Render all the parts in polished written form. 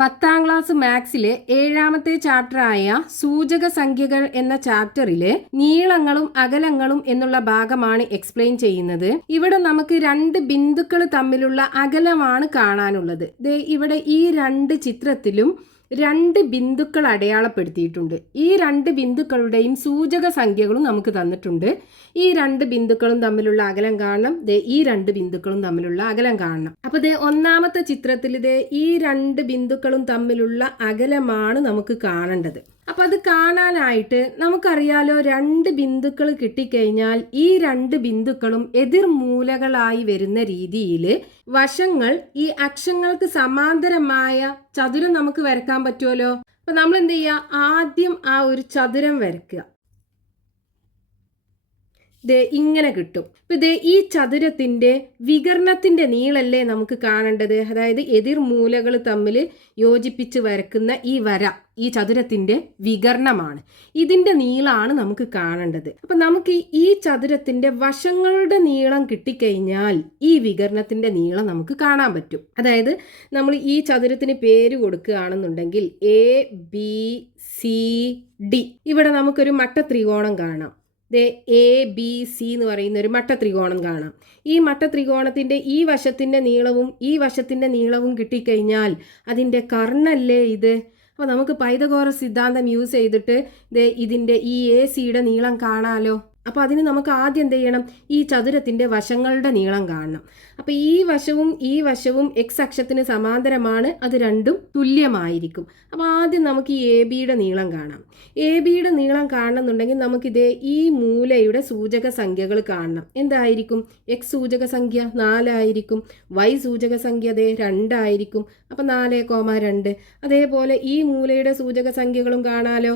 10ാം class മാത്സിലെ 7ാമത്തെ ചാപ്റ്ററായ സൂചക സംഖ്യകൾ എന്ന ചാപ്റ്ററിലെ നീളങ്ങളും അകലങ്ങളും എന്നുള്ള ഭാഗമാണ് എക്സ്പ്ലെയിൻ ചെയ്യുന്നത്. ഇവിടെ നമുക്ക് രണ്ട് ബിന്ദുക്കൾ തമ്മിലുള്ള അകലമാണ് കാണാനുള്ളത്. ഇവിടെ ഈ രണ്ട് ചിത്രത്തിലും രണ്ട് ബിന്ദുക്കൾ അടയാളപ്പെടുത്തിയിട്ടുണ്ട്. ഈ രണ്ട് ബിന്ദുക്കളുടെയും സൂചക സംഖ്യകളും നമുക്ക് തന്നിട്ടുണ്ട്. ഈ രണ്ട് ബിന്ദുക്കളും തമ്മിലുള്ള അകലം കാണണം. ഈ രണ്ട് ബിന്ദുക്കളും തമ്മിലുള്ള അകലം കാണണം. അപ്പൊ ഒന്നാമത്തെ ചിത്രത്തിൽ ഈ രണ്ട് ബിന്ദുക്കളും തമ്മിലുള്ള അകലമാണ് നമുക്ക് കാണേണ്ടത്. അപ്പൊ അത് കാണാനായിട്ട് നമുക്കറിയാലോ, രണ്ട് ബിന്ദുക്കൾ കിട്ടിക്കഴിഞ്ഞാൽ ഈ രണ്ട് ബിന്ദുക്കളും എതിർമൂലകളായി വരുന്ന രീതിയിൽ വശങ്ങൾ ഈ അക്ഷങ്ങൾക്ക് സമാന്തരമായ ചതുരം നമുക്ക് വരക്കാൻ പറ്റുമല്ലോ. അപ്പൊ നമ്മൾ എന്ത് ചെയ്യുക, ആദ്യം ആ ഒരു ചതുരം വരയ്ക്കുക. ഇങ്ങനെ കിട്ടും. ഇപ്പൊ ഈ ചതുരത്തിന്റെ വികരണത്തിന്റെ നീളല്ലേ നമുക്ക് കാണേണ്ടത്. അതായത് എതിർമൂലകൾ തമ്മിൽ യോജിപ്പിച്ച് വരക്കുന്ന ഈ വര ഈ ചതുരത്തിന്റെ വികരണമാണ്. ഇതിന്റെ നീളമാണ് നമുക്ക് കാണേണ്ടത്. അപ്പൊ നമുക്ക് ഈ ചതുരത്തിന്റെ വശങ്ങളുടെ നീളം കിട്ടിക്കഴിഞ്ഞാൽ ഈ വികരണത്തിന്റെ നീളം നമുക്ക് കാണാൻ പറ്റും. അതായത് നമ്മൾ ഈ ചതുരത്തിന് പേര് കൊടുക്കുകയാണെന്നുണ്ടെങ്കിൽ ABCD. ഇവിടെ നമുക്കൊരു മട്ട ത്രികോണം കാണാം. ABC എന്ന് പറയുന്ന ഒരു മട്ട ത്രികോണം കാണാം. ഈ മട്ട ത്രികോണത്തിന്റെ ഈ വശത്തിന്റെ നീളവും ഈ വശത്തിന്റെ നീളവും കിട്ടിക്കഴിഞ്ഞാൽ അതിന്റെ കർണല്ലേ ഇത്. അപ്പോൾ നമുക്ക് പൈതഗോറസ് സിദ്ധാന്തം യൂസ് ചെയ്തിട്ട് ഇതിന്റെ ഈ ACയുടെ നീളം കാണാലോ. അപ്പോൾ അതിന് നമുക്ക് ആദ്യം എന്ത് ചെയ്യണം, ഈ ചതുരത്തിന്റെ വശങ്ങളുടെ നീളം കാണണം. അപ്പോൾ ഈ വശവും X അക്ഷത്തിന് സമാന്തരമാണ്, അത് രണ്ടും തുല്യമായിരിക്കും. അപ്പോൾ ആദ്യം നമുക്ക് ഈ ABയുടെ നീളം കാണാം. ABയുടെ നീളം കാണണമെന്നുണ്ടെങ്കിൽ നമുക്കിതേ ഈ മൂലയുടെ സൂചക സംഖ്യകൾ കാണണം. എന്തായിരിക്കും? X സൂചക സംഖ്യ 4 ആയിരിക്കും, Y സൂചക സംഖ്യ 2 ആയിരിക്കും. അപ്പം 4,2. അതേപോലെ ഈ മൂലയുടെ സൂചക സംഖ്യകളും കാണാലോ.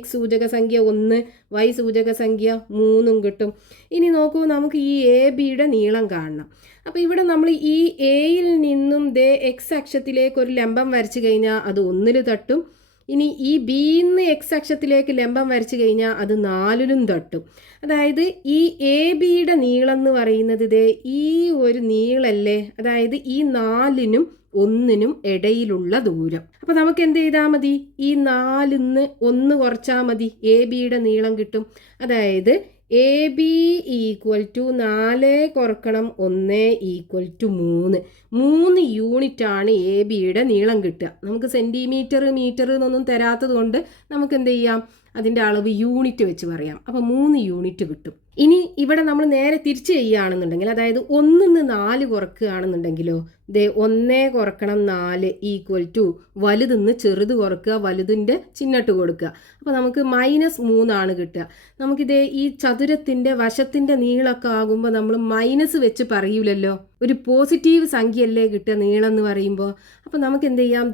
X സൂചക സംഖ്യ 1, Y സൂചക സംഖ്യ 3 കിട്ടും. ഇനി നോക്കൂ, നമുക്ക് ഈ ABയുടെ നീളം കാണണം. അപ്പോൾ ഇവിടെ നമ്മൾ ഈ എയിൽ നിന്നും X അക്ഷത്തിലേക്ക് ഒരു ലംബം വരച്ചു കഴിഞ്ഞാൽ അത് 1 തട്ടും. ഇനി ഈ ബിന്ന് X അക്ഷത്തിലേക്ക് ലംബം വരച്ചു കഴിഞ്ഞാൽ അത് 4 തട്ടും. അതായത് ഈ ABയുടെ നീളം എന്ന് പറയുന്നത് ഈ ഒരു നീളല്ലേ, അതായത് ഈ 4നും 1നും ഇടയിലുള്ള ദൂരം. അപ്പൊ നമുക്ക് എന്ത് ചെയ്താൽ മതി, ഈ 4ന്ന് 1 കുറച്ചാൽ മതി, ABയുടെ നീളം കിട്ടും. അതായത് AB = 4 കുറക്കണം 1 = 3 യൂണിറ്റാണ് ABയുടെ നീളം കിട്ടുക. നമുക്ക് സെന്റിമീറ്റർ മീറ്റർ എന്നൊന്നും തരാത്തത് കൊണ്ട് നമുക്ക് എന്ത് ചെയ്യാം, അതിൻ്റെ അളവ് യൂണിറ്റ് വെച്ച് പറയാം. അപ്പോൾ 3 യൂണിറ്റ് കിട്ടും. ഇനി ഇവിടെ നമ്മൾ നേരെ തിരിച്ച് ചെയ്യുകയാണെന്നുണ്ടെങ്കിൽ, അതായത് 1ന്ന് 4 കുറക്കുകയാണെന്നുണ്ടെങ്കിലോ 1 കുറക്കണം 4 = വലുതിന്ന് ചെറുത് കുറക്കുക, വലുതിൻ്റെ ചിഹ്നട്ട് കൊടുക്കുക. അപ്പോൾ നമുക്ക് -3 ആണ് കിട്ടുക. നമുക്കിതേ ഈ ചതുരത്തിൻ്റെ വശത്തിൻ്റെ നീളമൊക്കെ ആകുമ്പോൾ നമ്മൾ മൈനസ് വെച്ച് പറയൂലല്ലോ, ഒരു പോസിറ്റീവ് സംഖ്യയല്ലേ കിട്ടുക നീളം എന്ന് പറയുമ്പോൾ. അപ്പോൾ നമുക്ക് എന്ത് ചെയ്യാം,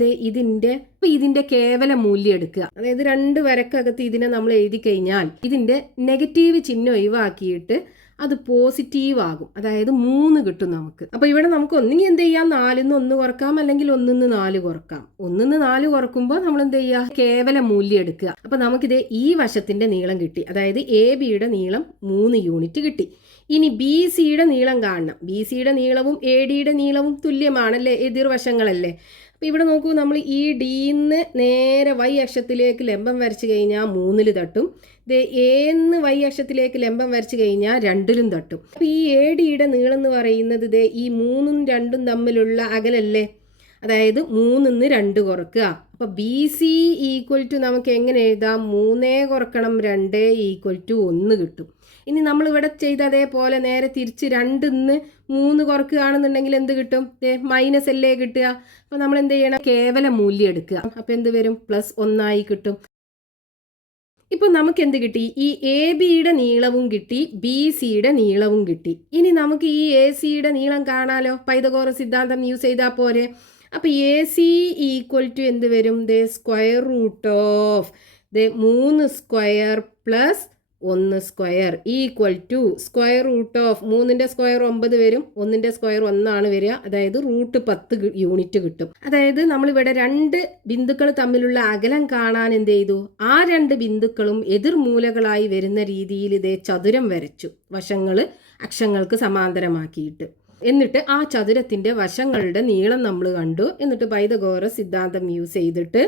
ഇതിൻ്റെ കേവല മൂല്യം എടുക്കുക. അതായത് 2 വരക്കകത്ത് ഇതിനെ നമ്മൾ എഴുതി കഴിഞ്ഞാൽ ഇതിൻ്റെ നെഗറ്റീവ് ചിഹ്നം ഒഴിവാക്കിയിട്ട് അത് പോസിറ്റീവ് ആകും. അതായത് 3 കിട്ടും നമുക്ക്. അപ്പോൾ ഇവിടെ നമുക്ക് ഒന്നുകിൽ എന്ത് ചെയ്യാം, 4ന്ന് 1 കുറക്കാം, അല്ലെങ്കിൽ 1ന്ന് 4 കുറക്കാം. 1ന്ന് 4 കുറക്കുമ്പോൾ നമ്മൾ എന്ത് ചെയ്യുക, കേവല മൂല്യം എടുക്കുക. അപ്പോൾ നമുക്കിത് ഈ വശത്തിന്റെ നീളം കിട്ടി. അതായത് ABയുടെ നീളം 3 യൂണിറ്റ് കിട്ടി. ഇനി BCയുടെ നീളം കാണണം. BCയുടെ നീളവും ADയുടെ നീളവും തുല്യമാണല്ലേ, എതിർവശങ്ങളല്ലേ. അപ്പോൾ ഇവിടെ നോക്കൂ, നമ്മൾ ഈ Dന്ന് നേരെ Y അക്ഷത്തിലേക്ക് ലംബം വരച്ചു കഴിഞ്ഞാൽ 3ൽ തട്ടും. Aന്ന് Y അക്ഷത്തിലേക്ക് ലംബം വരച്ചു കഴിഞ്ഞാൽ 2ലും തട്ടും. അപ്പോൾ ഈ ADയുടെ നീളം എന്ന് പറയുന്നത് ഈ 3ഉം 2ഉം തമ്മിലുള്ള അകലല്ലേ. അതായത് 3ന്ന് 2 കുറക്കുക. അപ്പോൾ BC = നമുക്ക് എങ്ങനെ എഴുതാം, 3 കുറക്കണം 2 = 1 കിട്ടും. ഇനി നമ്മൾ ഇവിടെ ചെയ്ത അതേപോലെ നേരെ തിരിച്ച് 2ന്ന് 3 കുറക്കുകയാണെന്നുണ്ടെങ്കിൽ എന്ത് കിട്ടും, മൈനസ് അല്ലേ കിട്ടുക. അപ്പോൾ നമ്മൾ എന്ത് ചെയ്യണം, കേവല മൂല്യം എടുക്കുക. അപ്പോൾ എന്ത് വരും, +1 കിട്ടും. ഇപ്പൊ നമുക്ക് എന്ത് കിട്ടി, ഈ ABയുടെ നീളവും കിട്ടി, BCയുടെ നീളവും കിട്ടി. ഇനി നമുക്ക് ഈ ACയുടെ നീളം കാണാലോ, പൈതഗോറസ് സിദ്ധാന്തം യൂസ് ചെയ്താൽ പോരെ. അപ്പൊ AC = എന്ത് വരും, √3² + 1² = √3ന്റെ സ്ക്വയർ 9 വരും, 1ന്റെ സ്ക്വയർ 1 ആണ് വരിക. അതായത് √10 യൂണിറ്റ് കിട്ടും. അതായത് നമ്മളിവിടെ 2 ബിന്ദുക്കൾ തമ്മിലുള്ള അകലം കാണാൻ എന്ത് ചെയ്തു, ആ 2 ബിന്ദുക്കളും എതിർമൂലകളായി വരുന്ന രീതിയിൽ ചതുരം വരച്ചു, വശങ്ങൾ അക്ഷങ്ങൾക്ക് സമാന്തരമാക്കിയിട്ട്. എന്നിട്ട് ആ ചതുരത്തിന്റെ വശങ്ങളുടെ നീളം നമ്മൾ കണ്ടു. എന്നിട്ട് പൈതഗോറസ് സിദ്ധാന്തം യൂസ് ചെയ്തിട്ട്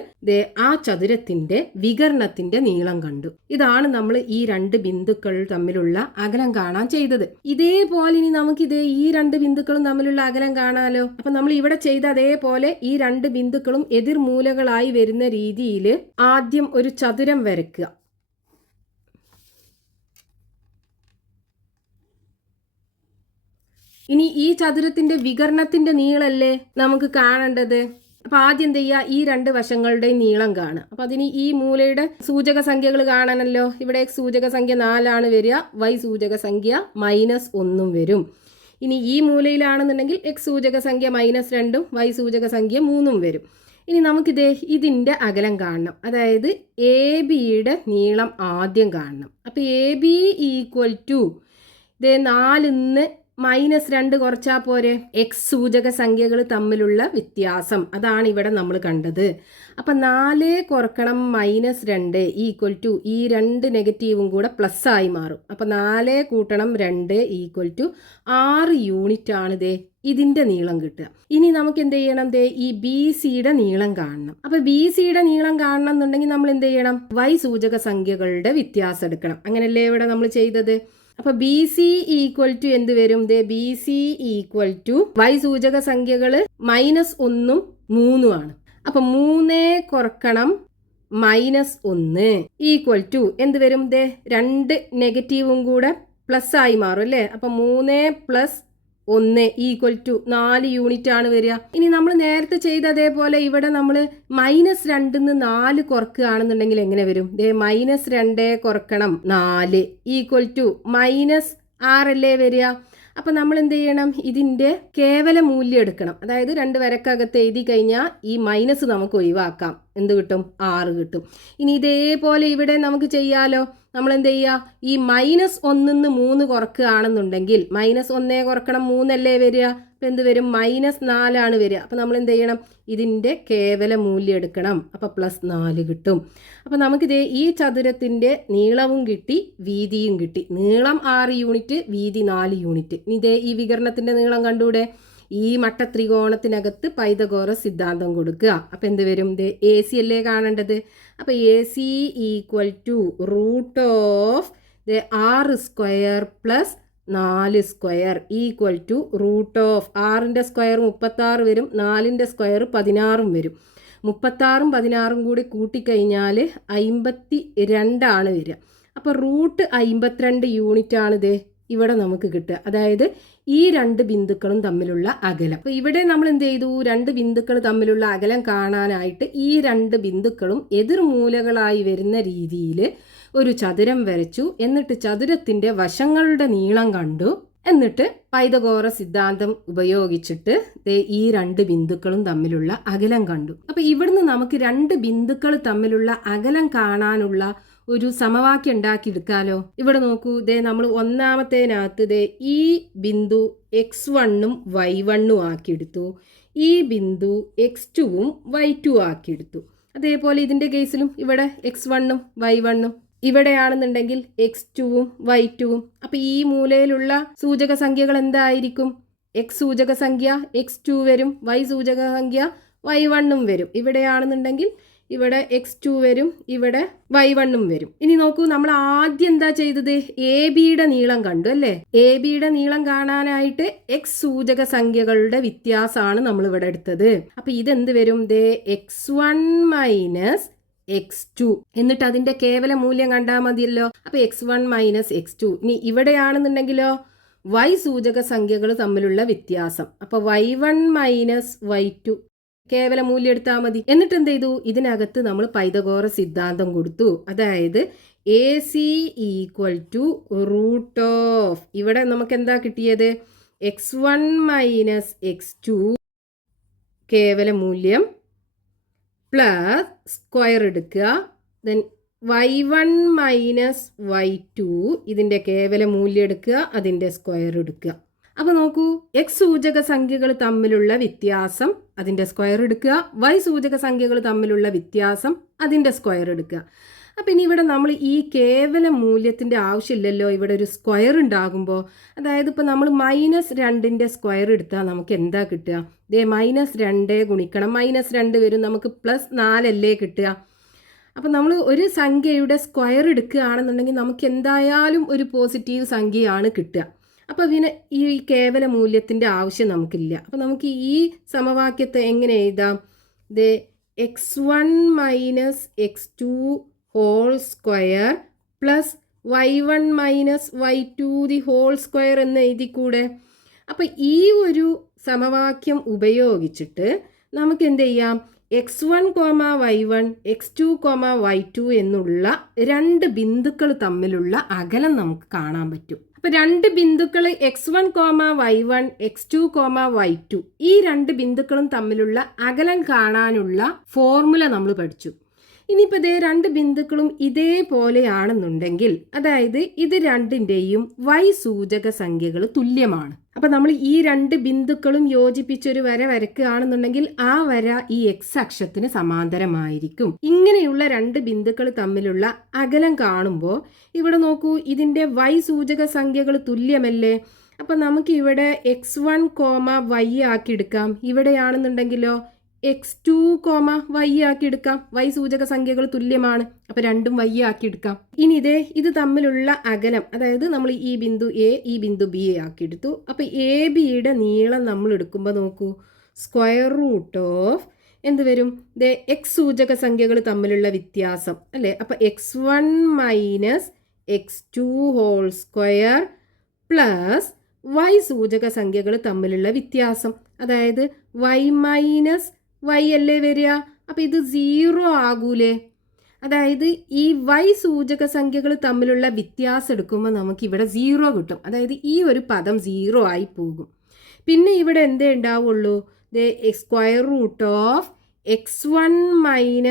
ആ ചതുരത്തിന്റെ വികരണത്തിന്റെ നീളം കണ്ടു. ഇതാണ് നമ്മൾ ഈ രണ്ട് ബിന്ദുക്കൾ തമ്മിലുള്ള അകലം കാണാൻ ചെയ്തത്. ഇതേപോലെ ഇനി നമുക്ക് ഈ രണ്ട് ബിന്ദുക്കളും തമ്മിലുള്ള അകലം കാണാലോ. അപ്പൊ നമ്മൾ ഇവിടെ ചെയ്ത അതേപോലെ ഈ രണ്ട് ബിന്ദുക്കളും എതിർമൂലകളായി വരുന്ന രീതിയിൽ ആദ്യം ഒരു ചതുരം വരയ്ക്കുക. ഇനി ഈ ചതുരത്തിന്റെ വികരണത്തിന്റെ നീളല്ലേ നമുക്ക് കാണേണ്ടത്. അപ്പൊ ആദ്യം എന്ത് ചെയ്യുക, ഈ രണ്ട് വശങ്ങളുടെയും നീളം കാണുക. അപ്പൊ അതിന് ഈ മൂലയുടെ സൂചക സംഖ്യകൾ കാണാനല്ലോ. ഇവിടെ x സൂചക സംഖ്യ 4 വരിക, y സൂചക സംഖ്യ -1 വരും. ഇനി ഈ മൂലയിലാണെന്നുണ്ടെങ്കിൽ x സൂചക സംഖ്യ -2, y സൂചക സംഖ്യ 3 വരും. ഇനി നമുക്കിത് ഇതിൻ്റെ അകലം കാണണം. അതായത് എ ബിയുടെ നീളം ആദ്യം കാണണം. അപ്പോൾ എ ബി ഈക്വൽ ടു 4 -2 കുറച്ചാൽ പോരെ, എക്സ് സൂചക സംഖ്യകൾ തമ്മിലുള്ള വ്യത്യാസം അതാണ് ഇവിടെ നമ്മൾ കണ്ടത്. അപ്പം 4 കുറക്കണം -2 ഈക്വൽ ടു ഈ 2 നെഗറ്റീവും കൂടെ പ്ലസ് ആയി മാറും. അപ്പം 4 കൂട്ടണം 2 ഈക്വൽ ടു 6 യൂണിറ്റ് ആണ് ഇതിൻ്റെ നീളം കിട്ടുക. ഇനി നമുക്ക് എന്ത് ചെയ്യണം, ഈ ബി സിയുടെ നീളം കാണണം. അപ്പം ബി സിയുടെ നീളം കാണണം എന്നുണ്ടെങ്കിൽ നമ്മൾ എന്ത് ചെയ്യണം, വൈ സൂചക സംഖ്യകളുടെ വ്യത്യാസം എടുക്കണം. അങ്ങനെയല്ലേ ഇവിടെ നമ്മൾ ചെയ്തത്. അപ്പൊ ബി സി ഈക്വൽ ടു എന്ത് വരും, B C equal to y സൂചക സംഖ്യകൾ -1 3 ആണ്. അപ്പൊ 3 കുറക്കണം -1 ഈക്വൽ ടു എന്ത് വരും, 2 നെഗറ്റീവും കൂടെ പ്ലസ് ആയി മാറും അല്ലേ. അപ്പൊ 3 + 1 ഈക്വൽ ടു 4 യൂണിറ്റ് ആണ് വരിക. ഇനി നമ്മൾ നേരത്തെ ചെയ്ത അതേപോലെ ഇവിടെ നമ്മൾ -2 4 കുറക്കുകയാണെന്നുണ്ടെങ്കിൽ എങ്ങനെ വരും, -2 കുറക്കണം 4 ഈക്വൽ ടു -6 അല്ലേ വരിക. അപ്പം നമ്മൾ എന്ത് ചെയ്യണം, ഇതിൻ്റെ കേവല മൂല്യം എടുക്കണം. അതായത് 2 വരക്കകത്ത് എഴുതി കഴിഞ്ഞാൽ ഈ മൈനസ് നമുക്ക് ഒഴിവാക്കാം. എന്ത് കിട്ടും, 6 കിട്ടും. ഇനി ഇതേപോലെ ഇവിടെ നമുക്ക് ചെയ്യാലോ. നമ്മൾ എന്ത് ചെയ്യുക, ഈ -1 3 കുറക്കുകയാണെന്നുണ്ടെങ്കിൽ -1 കുറക്കണം 3 അല്ലേ വരിക. അപ്പം എന്ത് വരും, -4 ആണ് വരിക. അപ്പം നമ്മൾ എന്ത് ചെയ്യണം, ഇതിൻ്റെ കേവല മൂല്യം എടുക്കണം. അപ്പം +4 കിട്ടും. അപ്പം നമുക്കിത് ഈ ചതുരത്തിൻ്റെ നീളവും കിട്ടി, വീതിയും കിട്ടി. നീളം 6 യൂണിറ്റ്, വീതി 4 യൂണിറ്റ്. ഇനി ഈ വികരണത്തിൻ്റെ നീളം കണ്ടൂടെ. ഈ മട്ടത്രികോണത്തിനകത്ത് പൈതഗോറസ് സിദ്ധാന്തം കൊടുക്കുക. അപ്പം എന്ത് വരും, എ സി അല്ലേ കാണേണ്ടത്. അപ്പം A C equal to √6² + 4² equal to √6ൻ്റെ സ്ക്വയർ 36 വരും, 4ൻ്റെ സ്ക്വയർ 16 വരും. 36ഉം 16ഉം കൂടി കൂട്ടിക്കഴിഞ്ഞാൽ 52 ആണ് വരിക. അപ്പോൾ √52 യൂണിറ്റ് ആണ് ഇവിടെ നമുക്ക് കിട്ടുക. അതായത് ഈ 2 ബിന്ദുക്കളും തമ്മിലുള്ള അകലം. അപ്പോൾ ഇവിടെ നമ്മൾ എന്ത് ചെയ്തു, 2 ബിന്ദുക്കൾ തമ്മിലുള്ള അകലം കാണാനായിട്ട് ഈ 2 ബിന്ദുക്കളും എതിർമൂലകളായി വരുന്ന രീതിയിൽ ഒരു ചതുരം വരച്ചു. എന്നിട്ട് ചതുരത്തിൻ്റെ വശങ്ങളുടെ നീളം കണ്ടു. എന്നിട്ട് പൈതഗോറസ് സിദ്ധാന്തം ഉപയോഗിച്ചിട്ട് ഈ 2 ബിന്ദുക്കളും തമ്മിലുള്ള അകലം കണ്ടു. അപ്പോൾ ഇവിടുന്ന് നമുക്ക് 2 ബിന്ദുക്കൾ തമ്മിലുള്ള അകലം കാണാനുള്ള ഒരു സമവാക്യം ഉണ്ടാക്കിയെടുക്കാലോ. ഇവിടെ നോക്കൂ, നമ്മൾ ഒന്നാമത്തേനകത്ത് ഈ ബിന്ദു x1ഉം y1ഉം ആക്കിയെടുത്തു. ഈ ബിന്ദു x2ഉം y2 ആക്കിയെടുത്തു. അതേപോലെ ഇതിൻ്റെ കേസിലും ഇവിടെ x1ഉം y1ഉം, ഇവിടെയാണെന്നുണ്ടെങ്കിൽ x2ഉം y2ഉം. അപ്പം ഈ മൂലയിലുള്ള സൂചക സംഖ്യകൾ എന്തായിരിക്കും, x സൂചക സംഖ്യ x2 വരും, y സൂചക സംഖ്യ y1ഉം വരും. ഇവിടെയാണെന്നുണ്ടെങ്കിൽ ഇവിടെ x2 വരും, ഇവിടെ y1ഉം വരും. ഇനി നോക്കൂ, നമ്മൾ ആദ്യം എന്താ ചെയ്തത്, എ ബിയുടെ നീളം കണ്ടു അല്ലേ. എ ബിയുടെ നീളം കാണാനായിട്ട് x സൂചക സംഖ്യകളുടെ വ്യത്യാസമാണ് നമ്മൾ ഇവിടെ എടുത്തത്. അപ്പൊ ഇതെന്ത് വരും, x1 - x2 എന്നിട്ട് അതിന്റെ കേവല മൂല്യം കണ്ടാൽ മതിയല്ലോ. അപ്പൊ x1 - x2. ഇനി ഇവിടെയാണെന്നുണ്ടെങ്കിലോ y സൂചക സംഖ്യകൾ തമ്മിലുള്ള വ്യത്യാസം. അപ്പൊ y1 - y2 കേവല മൂല്യം എടുത്താൽ മതി. എന്നിട്ട് എന്ത് ചെയ്തു, ഇതിനകത്ത് നമ്മൾ പൈതഗോറസ് സിദ്ധാന്തം കൊടുത്തു. അതായത് എ സി ഈക്വൽ ടു √, ഇവിടെ നമുക്ക് എന്താ കിട്ടിയത്, x1 - x2 കേവല മൂല്യം പ്ലസ് സ്ക്വയർ എടുക്കുക, ദെൻ y1 - y2 ഇതിൻ്റെ കേവല മൂല്യം എടുക്കുക, അതിൻ്റെ സ്ക്വയർ എടുക്കുക. അപ്പോൾ നോക്കൂ, എക്സ് സൂചക സംഖ്യകൾ തമ്മിലുള്ള വ്യത്യാസം അതിൻ്റെ സ്ക്വയർ എടുക്കുക, വൈ സൂചക സംഖ്യകൾ തമ്മിലുള്ള വ്യത്യാസം അതിൻ്റെ സ്ക്വയർ എടുക്കുക. അപ്പം ഇനി ഇവിടെ നമ്മൾ ഈ കേവല മൂല്യത്തിൻ്റെ ആവശ്യമില്ലല്ലോ ഇവിടെ ഒരു സ്ക്വയർ ഉണ്ടാകുമ്പോൾ. അതായത് ഇപ്പോൾ നമ്മൾ -2ൻ്റെ സ്ക്വയർ എടുത്താൽ നമുക്ക് എന്താ കിട്ടുക? -2 ഗുണിക്കണം -2 വരും, നമുക്ക് +4 അല്ലേ കിട്ടുക. അപ്പം നമ്മൾ ഒരു സംഖ്യയുടെ സ്ക്വയർ എടുക്കുകയാണെന്നുണ്ടെങ്കിൽ നമുക്ക് എന്തായാലും ഒരു പോസിറ്റീവ് സംഖ്യയാണ് കിട്ടുക. അപ്പോൾ പിന്നെ ഈ കേവല മൂല്യത്തിൻ്റെ ആവശ്യം നമുക്കില്ല. അപ്പം നമുക്ക് ഈ സമവാക്യത്തെ എങ്ങനെ എഴുതാം? x1 - x2 whole square plus y1 - y2 the whole square എന്ന് എഴുതിക്കൂടെ? അപ്പം ഈ ഒരു സമവാക്യം ഉപയോഗിച്ചിട്ട് നമുക്ക് എന്ത് ചെയ്യാം? x1, y1, x2, y2 എന്നുള്ള രണ്ട് ബിന്ദുക്കൾ തമ്മിലുള്ള അകലം നമുക്ക് കാണാൻ പറ്റും. അപ്പം രണ്ട് ബിന്ദുക്കൾ x1, y1, x2, y2 ഈ രണ്ട് ബിന്ദുക്കളും തമ്മിലുള്ള അകലം കാണാനുള്ള ഫോർമുല നമ്മൾ പഠിച്ചു. ഇനിയിപ്പോൾ ഇതേ രണ്ട് ബിന്ദുക്കളും ഇതേപോലെയാണെന്നുണ്ടെങ്കിൽ, അതായത് ഇത് രണ്ടിൻ്റെയും y സൂചക സംഖ്യകൾ തുല്യമാണ്. അപ്പം നമ്മൾ ഈ രണ്ട് ബിന്ദുക്കളും യോജിപ്പിച്ചൊരു വര വരയ്ക്കുകയാണെന്നുണ്ടെങ്കിൽ ആ വര ഈ x അക്ഷത്തിന് സമാന്തരമായിരിക്കും. ഇങ്ങനെയുള്ള രണ്ട് ബിന്ദുക്കൾ തമ്മിലുള്ള അകലം കാണുമ്പോൾ ഇവിടെ നോക്കൂ, ഇതിൻ്റെ y സൂചക സംഖ്യകൾ തുല്യമല്ലേ? അപ്പം നമുക്ക് ഇവിടെ x1, y ആക്കി എടുക്കാം. ഇവിടെയാണെന്നുണ്ടെങ്കിലോ x2, y ആക്കി എടുക്കാം. y സൂചക സംഖ്യകൾ തുല്യമാണ്, അപ്പം രണ്ടും y ആക്കി എടുക്കാം. ഇനി ഇത് തമ്മിലുള്ള അകലം, അതായത് നമ്മൾ ഈ ബിന്ദു എ ഈ ബിന്ദു ബി ആക്കി എടുത്തു. അപ്പം എ ബിയുടെ നീളം നമ്മൾ എടുക്കുമ്പോൾ നോക്കൂ, സ്ക്വയർ റൂട്ട് ഓഫ് എന്ത് വരും? x സൂചക സംഖ്യകൾ തമ്മിലുള്ള വ്യത്യാസം അല്ലേ? അപ്പം x1 - x2 whole square plus y സൂചക സംഖ്യകൾ തമ്മിലുള്ള വ്യത്യാസം, അതായത് y - y അല്ലേ വരിക. അപ്പം ഇത് 0 ആകൂലേ? അതായത് ഈ y സൂചക സംഖ്യകൾ തമ്മിലുള്ള വ്യത്യാസം എടുക്കുമ്പോൾ നമുക്ക് ഇവിടെ 0 കിട്ടും. അതായത് ഈ ഒരു പദം 0 ആയി പോകും. പിന്നെ ഇവിടെ എന്തേ ഉണ്ടാവുള്ളൂ? Square root of x1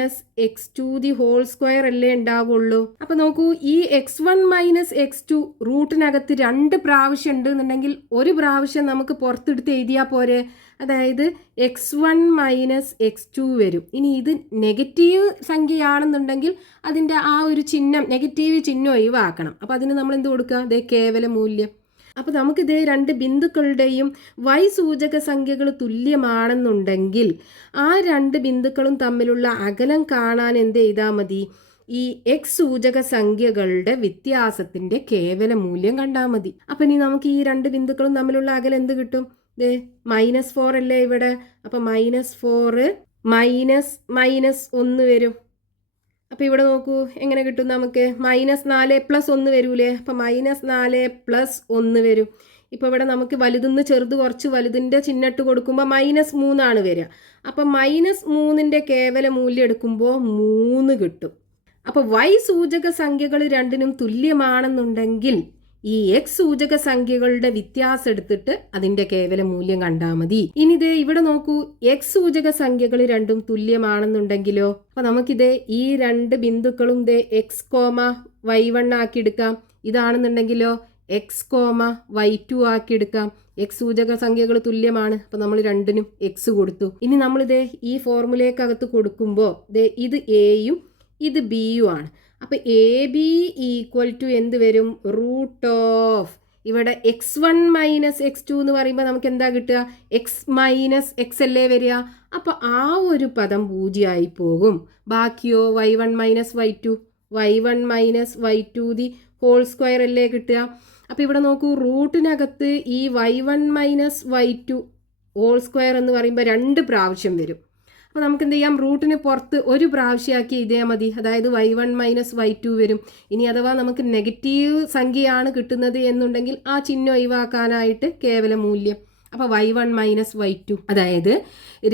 - x2 the whole square അല്ലേ ഉണ്ടാവുള്ളൂ. അപ്പം നോക്കൂ, ഈ x1 - x2 റൂട്ടിനകത്ത് 2 പ്രാവശ്യം ഉണ്ട് എന്നുണ്ടെങ്കിൽ ഒരു പ്രാവശ്യം നമുക്ക് പുറത്തെടുത്ത് എഴുതിയാൽ പോരെ? അതായത് x1 - x2 വരും. ഇനി ഇത് നെഗറ്റീവ് സംഖ്യയാണെന്നുണ്ടെങ്കിൽ അതിൻ്റെ ആ ഒരു ചിഹ്നം, നെഗറ്റീവ് ചിഹ്നം ഒഴിവാക്കണം. അപ്പോൾ അതിന് നമ്മൾ എന്ത് കൊടുക്കുക? കേവല മൂല്യം. അപ്പോൾ നമുക്കിത് രണ്ട് ബിന്ദുക്കളുടെയും y സൂചക സംഖ്യകൾ തുല്യമാണെന്നുണ്ടെങ്കിൽ ആ രണ്ട് ബിന്ദുക്കളും തമ്മിലുള്ള അകലം കാണാൻ എന്ത് ചെയ്താൽ മതി? ഈ x സൂചക സംഖ്യകളുടെ വ്യത്യാസത്തിൻ്റെ കേവല മൂല്യം കണ്ടാൽ മതി. അപ്പം ഇനി നമുക്ക് ഈ രണ്ട് ബിന്ദുക്കളും തമ്മിലുള്ള അകലം എന്ത് കിട്ടും? -4 അല്ലേ ഇവിടെ. അപ്പം -4 -1 വരും. അപ്പോൾ ഇവിടെ നോക്കൂ, എങ്ങനെ കിട്ടും നമുക്ക്? -4 + 1 വരൂലേ? അപ്പം -4 + 1 വരും. ഇപ്പോൾ ഇവിടെ നമുക്ക് വലുതിന്ന് ചെറുത് കുറച്ച് വലുതിൻ്റെ ചിഹ്നമിട്ട് കൊടുക്കുമ്പോൾ -3 ആണ് വരിക. അപ്പം -3ൻ്റെ കേവല മൂല്യം എടുക്കുമ്പോൾ 3 കിട്ടും. അപ്പോൾ y സൂചക സംഖ്യകൾ രണ്ടിനും തുല്യമാണെന്നുണ്ടെങ്കിൽ ഈ x സൂചക സംഖ്യകളുടെ വ്യത്യാസം എടുത്തിട്ട് അതിൻ്റെ കേവല മൂല്യം കണ്ടാൽ മതി. ഇനി ഇവിടെ നോക്കൂ, x സൂചക സംഖ്യകൾ രണ്ടും തുല്യമാണെന്നുണ്ടെങ്കിലോ? അപ്പൊ നമുക്കിത് ഈ രണ്ട് ബിന്ദുക്കളും x, y1 ആക്കി എടുക്കാം. ഇതാണെന്നുണ്ടെങ്കിലോ x, y2 ആക്കി എടുക്കാം. x സൂചക സംഖ്യകൾ തുല്യമാണ്, അപ്പൊ നമ്മൾ രണ്ടിനും x കൊടുത്തു. ഇനി നമ്മളിത് ഈ ഫോർമുലയ്ക്കകത്ത് കൊടുക്കുമ്പോൾ ഇത് എയും ഇത് ബിയും ആണ്. അപ്പം AB = എന്ത് വരും? റൂട്ട് ഓഫ് ഇവിടെ x1 - x2 എന്ന് പറയുമ്പോൾ നമുക്ക് എന്താ കിട്ടുക? x - x അല്ലേ വരിക. അപ്പം ആ ഒരു പദം 0 ആയി പോകും. ബാക്കിയോ y1 - y2 the whole square അല്ലേ കിട്ടുക. അപ്പം ഇവിടെ നോക്കൂ, റൂട്ടിനകത്ത് ഈ y1 - y2 ഹോൾ സ്ക്വയർ എന്ന് പറയുമ്പോൾ 2 പ്രാവശ്യം വരും. അപ്പോൾ നമുക്ക് എന്ത് ചെയ്യാം? റൂട്ടിന് പുറത്ത് ഒരു പ്രാവശ്യമാക്കി എഴുതിയാൽ മതി. അതായത് y1 - y2 വരും. ഇനി അഥവാ നമുക്ക് നെഗറ്റീവ് സംഖ്യയാണ് കിട്ടുന്നത് എന്നുണ്ടെങ്കിൽ ആ ചിഹ്നം ഒഴിവാക്കാനായിട്ട് കേവല മൂല്യം. അപ്പോൾ y1 - y2, അതായത്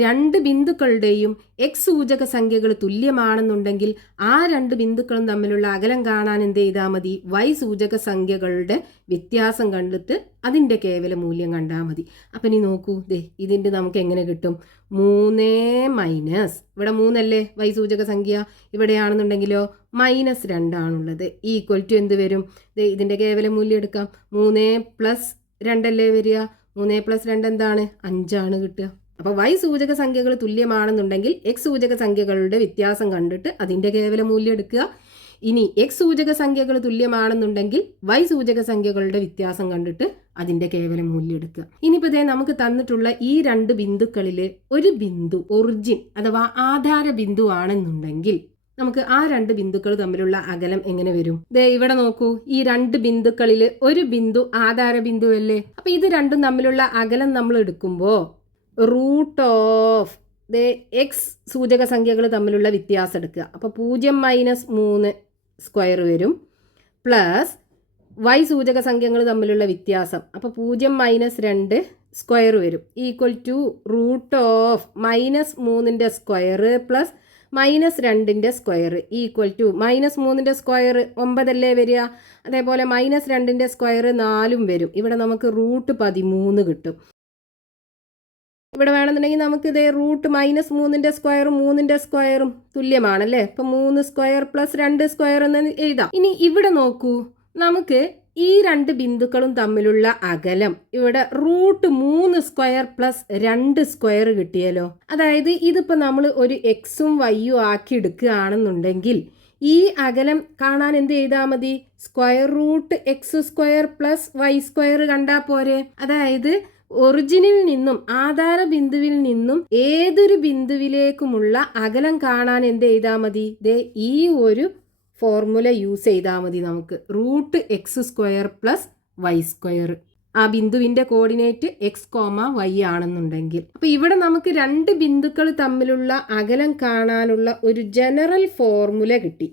രണ്ട് ബിന്ദുക്കളുടെയും x സൂചക സംഖ്യകൾ തുല്യമാണെന്നുണ്ടെങ്കിൽ ആ രണ്ട് ബിന്ദുക്കളും തമ്മിലുള്ള അകലം കാണാൻ എന്ത് ചെയ്താൽ മതി? y സൂചക സംഖ്യകളുടെ വ്യത്യാസം കണ്ടിട്ട് അതിൻ്റെ കേവല മൂല്യം കണ്ടാൽ മതി. അപ്പം ഇനി നോക്കൂ, ഇതിൻ്റെ നമുക്ക് എങ്ങനെ കിട്ടും? 3 - ഇവിടെ 3 അല്ലേ y സൂചക സംഖ്യ, ഇവിടെയാണെന്നുണ്ടെങ്കിലോ -2 ആണുള്ളത്. = എന്ത് വരും? ഇതിൻ്റെ കേവല മൂല്യം എടുക്കാം. 3 + 2 അല്ലേ വരിക. 3 + 2 എന്താണ്? 5 ആണ് കിട്ടുക. അപ്പോൾ y സൂചക സംഖ്യകൾ തുല്യമാണെന്നുണ്ടെങ്കിൽ x സൂചക സംഖ്യകളുടെ വ്യത്യാസം കണ്ടിട്ട് അതിൻ്റെ കേവല മൂല്യം എടുക്കുക. ഇനി എക്സ് സൂചക സംഖ്യകൾ തുല്യമാണെന്നുണ്ടെങ്കിൽ വൈ സൂചക സംഖ്യകളുടെ വ്യത്യാസം കണ്ടിട്ട് അതിന്റെ കേവല മൂല്യം എടുക്കുക. ഇനിയിപ്പോ നമുക്ക് തന്നിട്ടുള്ള ഈ രണ്ട് ബിന്ദുക്കളിൽ ഒരു ബിന്ദു ഒറിജിൻ അഥവാ ആധാര ബിന്ദു ആണെന്നുണ്ടെങ്കിൽ നമുക്ക് ആ രണ്ട് ബിന്ദുക്കൾ തമ്മിലുള്ള അകലം എങ്ങനെ വരും? ഇവിടെ നോക്കൂ, ഈ രണ്ട് ബിന്ദുക്കളിൽ ഒരു ബിന്ദു ആധാര ബിന്ദു അല്ലേ? അപ്പൊ ഇത് രണ്ടും തമ്മിലുള്ള അകലം നമ്മൾ എടുക്കുമ്പോൾ √ എക്സ് സൂചക സംഖ്യകൾ തമ്മിലുള്ള വ്യത്യാസം എടുക്കുക. അപ്പോൾ 0 - 3² വരും, പ്ലസ് വൈ സൂചക സംഖ്യകൾ തമ്മിലുള്ള വ്യത്യാസം, അപ്പോൾ 0 - 2² വരും, equal to √−3² plus -2² equal to -3² 9 അല്ലേ വരിക. അതേപോലെ -2² 4 വരും. ഇവിടെ നമുക്ക് √13 കിട്ടും. ഇവിടെ വേണമെന്നുണ്ടെങ്കിൽ നമുക്ക് ഇതേ √-3² 3² തുല്യമാണല്ലേ. അപ്പം 3² പ്ലസ് 2² എന്ന് എഴുതാം. ഇനി ഇവിടെ നോക്കൂ, നമുക്ക് ഈ രണ്ട് ബിന്ദുക്കളും തമ്മിലുള്ള അകലം ഇവിടെ √3² പ്ലസ് 2² കിട്ടിയല്ലോ. അതായത് ഇതിപ്പോൾ നമ്മൾ ഒരു എക്സും വൈയും ആക്കി എടുക്കുകയാണെന്നുണ്ടെങ്കിൽ ഈ അകലം കാണാൻ എന്ത് ചെയ്താൽ മതി? √x² പ്ലസ് y² കണ്ടാൽ പോരെ. അതായത് ഒറിജിനിൽ നിന്നും ആധാര ബിന്ദുവിൽ നിന്നും ഏതൊരു ബിന്ദുവിലേക്കുമുള്ള അകലം കാണാൻ എന്ത് ചെയ്താൽ മതി? ഈ ഒരു ഫോർമുല യൂസ് ചെയ്താൽ മതി. നമുക്ക് √x² പ്ലസ് y², ആ ബിന്ദുവിന്റെ കോർഡിനേറ്റ് x, y ആണെന്നുണ്ടെങ്കിൽ. അപ്പൊ ഇവിടെ നമുക്ക് രണ്ട് ബിന്ദുക്കൾ തമ്മിലുള്ള അകലം കാണാനുള്ള ഒരു ജനറൽ ഫോർമുല കിട്ടി.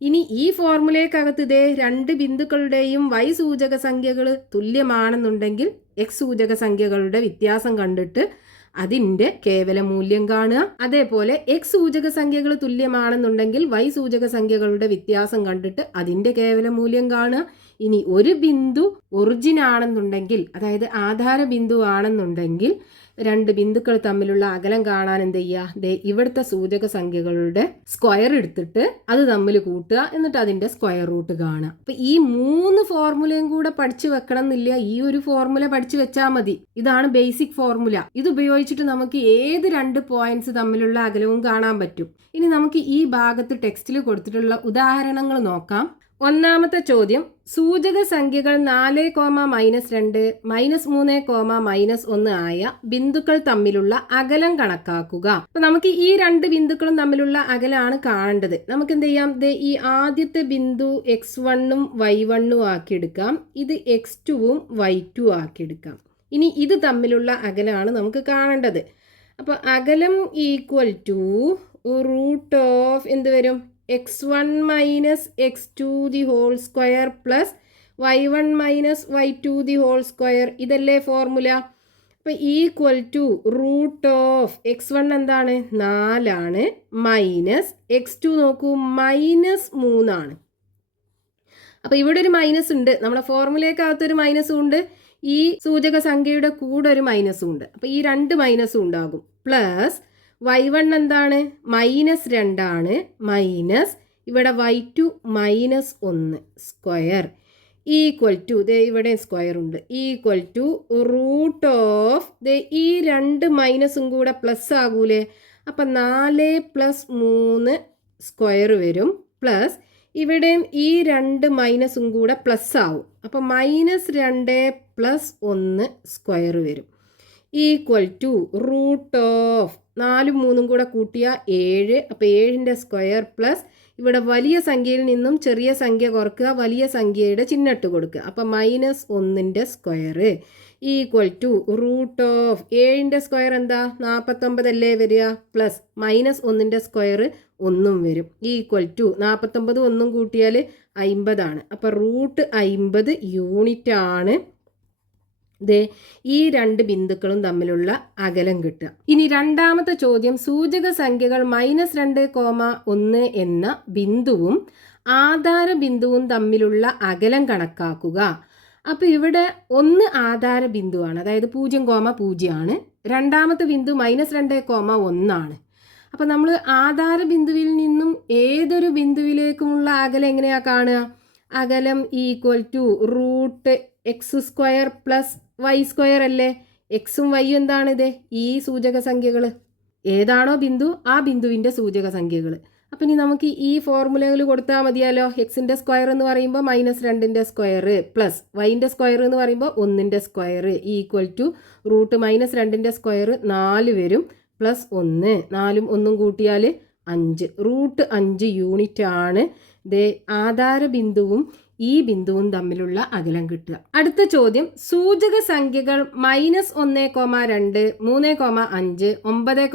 ഇനി ഈ ഫോർമുലയ്ക്കകത്ത് രണ്ട് ബിന്ദുക്കളുടെയും y സൂചക സംഖ്യകൾ തുല്യമാണെന്നുണ്ടെങ്കിൽ x സൂചക സംഖ്യകളുടെ വ്യത്യാസം കണ്ടിട്ട് അതിന്റെ കേവല മൂല്യം കാണുക. അതേപോലെ x സൂചക സംഖ്യകൾ തുല്യമാണെന്നുണ്ടെങ്കിൽ y സൂചക സംഖ്യകളുടെ വ്യത്യാസം കണ്ടിട്ട് അതിന്റെ കേവല മൂല്യം കാണുക. ഇനി ഒരു ബിന്ദു ഒറിജിൻ ആണെന്നുണ്ടെങ്കിൽ, അതായത് ആധാര ബിന്ദു ആണെന്നുണ്ടെങ്കിൽ രണ്ട് ബിന്ദുക്കൾ തമ്മിലുള്ള അകലം കാണാൻ എന്ത് ചെയ്യുക? ഇവിടുത്തെ സൂചക സംഖ്യകളുടെ സ്ക്വയർ എടുത്തിട്ട് അത് തമ്മിൽ കൂട്ടുക, എന്നിട്ട് അതിന്റെ സ്ക്വയർ റൂട്ട് കാണുക. അപ്പൊ ഈ 3 ഫോർമുലയും കൂടെ പഠിച്ചു വെക്കണം എന്നില്ല, ഈ ഒരു ഫോർമുല പഠിച്ചു വെച്ചാൽ മതി. ഇതാണ് ബേസിക് ഫോർമുല. ഇത് ഉപയോഗിച്ചിട്ട് നമുക്ക് ഏത് രണ്ട് പോയിന്റ്സ് തമ്മിലുള്ള അകലവും കാണാൻ പറ്റും. ഇനി നമുക്ക് ഈ ഭാഗത്ത് ടെക്സ്റ്റിൽ കൊടുത്തിട്ടുള്ള ഉദാഹരണങ്ങൾ നോക്കാം. ഒന്നാമത്തെ ചോദ്യം, സൂചക സംഖ്യകൾ 4, -2, -3, -1 ആയ ബിന്ദുക്കൾ തമ്മിലുള്ള അകലം കണക്കാക്കുക. അപ്പൊ നമുക്ക് ഈ രണ്ട് ബിന്ദുക്കളും തമ്മിലുള്ള അകലമാണ് കാണേണ്ടത്. നമുക്ക് എന്ത് ചെയ്യാം? ഈ ആദ്യത്തെ ബിന്ദു x1 y1 ആക്കിയെടുക്കാം, ഇത് x2 y2 ആക്കിയെടുക്കാം. ഇനി ഇത് തമ്മിലുള്ള അകലമാണ് നമുക്ക് കാണേണ്ടത്. അപ്പൊ അകലം ഈക്വൽ ടു √ എന്ത് വരും? x1 - x2² plus y1 - y2². ഇതല്ലേ ഫോർമുല. അപ്പൊ ഈക്വൽ ടു √x1 എന്താണ്? 4 ആണ്, മൈനസ് x2 നോക്കൂ -3 ആണ്. അപ്പൊ ഇവിടെ ഒരു മൈനസ് ഉണ്ട്, നമ്മുടെ ഫോർമുലയ്ക്കകത്തൊരു മൈനസും ഉണ്ട്, ഈ സൂചക സംഖ്യയുടെ കൂടെ ഒരു മൈനസും ഉണ്ട്. അപ്പൊ ഈ രണ്ട് മൈനസും ഉണ്ടാകും. പ്ലസ് y1 എന്താണ്? -2 ആണ്, മൈനസ് ഇവിടെ y2 -1² ഈക്വൽ ടു ഇവിടെ സ്ക്വയർ ഉണ്ട്, ഈക്വൽ ടു √ ഈ രണ്ട് മൈനസും കൂടെ പ്ലസ് ആകൂലേ. അപ്പം 4 + 3² വരും, പ്ലസ് ഇവിടെയും ഈ രണ്ട് മൈനസും കൂടെ പ്ലസ് ആവും. അപ്പം -2 + 1² വരും, ഈക്വൽ ടു √ 4 3 കൂടെ കൂട്ടിയ 7. അപ്പോൾ 7ന്റെ സ്ക്വയർ പ്ലസ് ഇവിടെ വലിയ സംഖ്യയിൽ നിന്നും ചെറിയ സംഖ്യ കുറക്കുക, വലിയ സംഖ്യയുടെ ചിഹ്നമിട്ട് കൊടുക്കുക. അപ്പം -1ന്റെ സ്ക്വയർ ഈക്വൽ ടു √ 7ന്റെ സ്ക്വയർ എന്താ? 49 അല്ലേ വരിക, പ്ലസ് -1ന്റെ സ്ക്വയർ 1 വരും, ഈക്വൽ ടു 49 1 കൂട്ടിയാൽ 50 ആണ്. അപ്പം √50 യൂണിറ്റ് ആണ് ഈ രണ്ട് ബിന്ദുക്കളും തമ്മിലുള്ള അകലം കിട്ടുക. ഇനി രണ്ടാമത്തെ ചോദ്യം, സൂചക സംഖ്യകൾ -2, 1 എന്ന ബിന്ദുവും ആധാര ബിന്ദുവും തമ്മിലുള്ള അകലം കണക്കാക്കുക. അപ്പോൾ ഇവിടെ 1 ആധാര ബിന്ദുവാണ്, അതായത് 0, 0 ആണ്. രണ്ടാമത്തെ ബിന്ദു -2, 1 ആണ്. അപ്പോൾ നമ്മൾ ആധാര ബിന്ദുവിൽ നിന്നും ഏതൊരു ബിന്ദുവിലേക്കുമുള്ള അകലം എങ്ങനെയാ കാണുക? അകലം equal to √x² plus y² അല്ലേ. എക്സും വൈയും എന്താണ്? ഈ സൂചക സംഖ്യകൾ, ഏതാണോ ബിന്ദു ആ ബിന്ദുവിൻ്റെ സൂചക സംഖ്യകൾ. അപ്പം ഇനി നമുക്ക് ഈ ഫോർമുലകൾ കൊടുത്താൽ മതിയാലോ. എക്സിൻ്റെ സ്ക്വയർ എന്ന് പറയുമ്പോൾ -2ൻ്റെ സ്ക്വയർ പ്ലസ് വൈൻ്റെ സ്ക്വയർ എന്ന് പറയുമ്പോൾ 1ൻ്റെ സ്ക്വയർ ഈക്വൽ ടു റൂട്ട് -2ൻ്റെ സ്ക്വയർ 4 വരും പ്ലസ് 1 4ഉം 1ഉം കൂട്ടിയാൽ 5 റൂട്ട് 5 യൂണിറ്റ് ആണ് ആധാര ബിന്ദുവും ഈ ബിന്ദുവും തമ്മിലുള്ള അകലം കിട്ടുക. അടുത്ത ചോദ്യം, സൂചക സംഖ്യകൾ -1, 2, 3, 5, 9,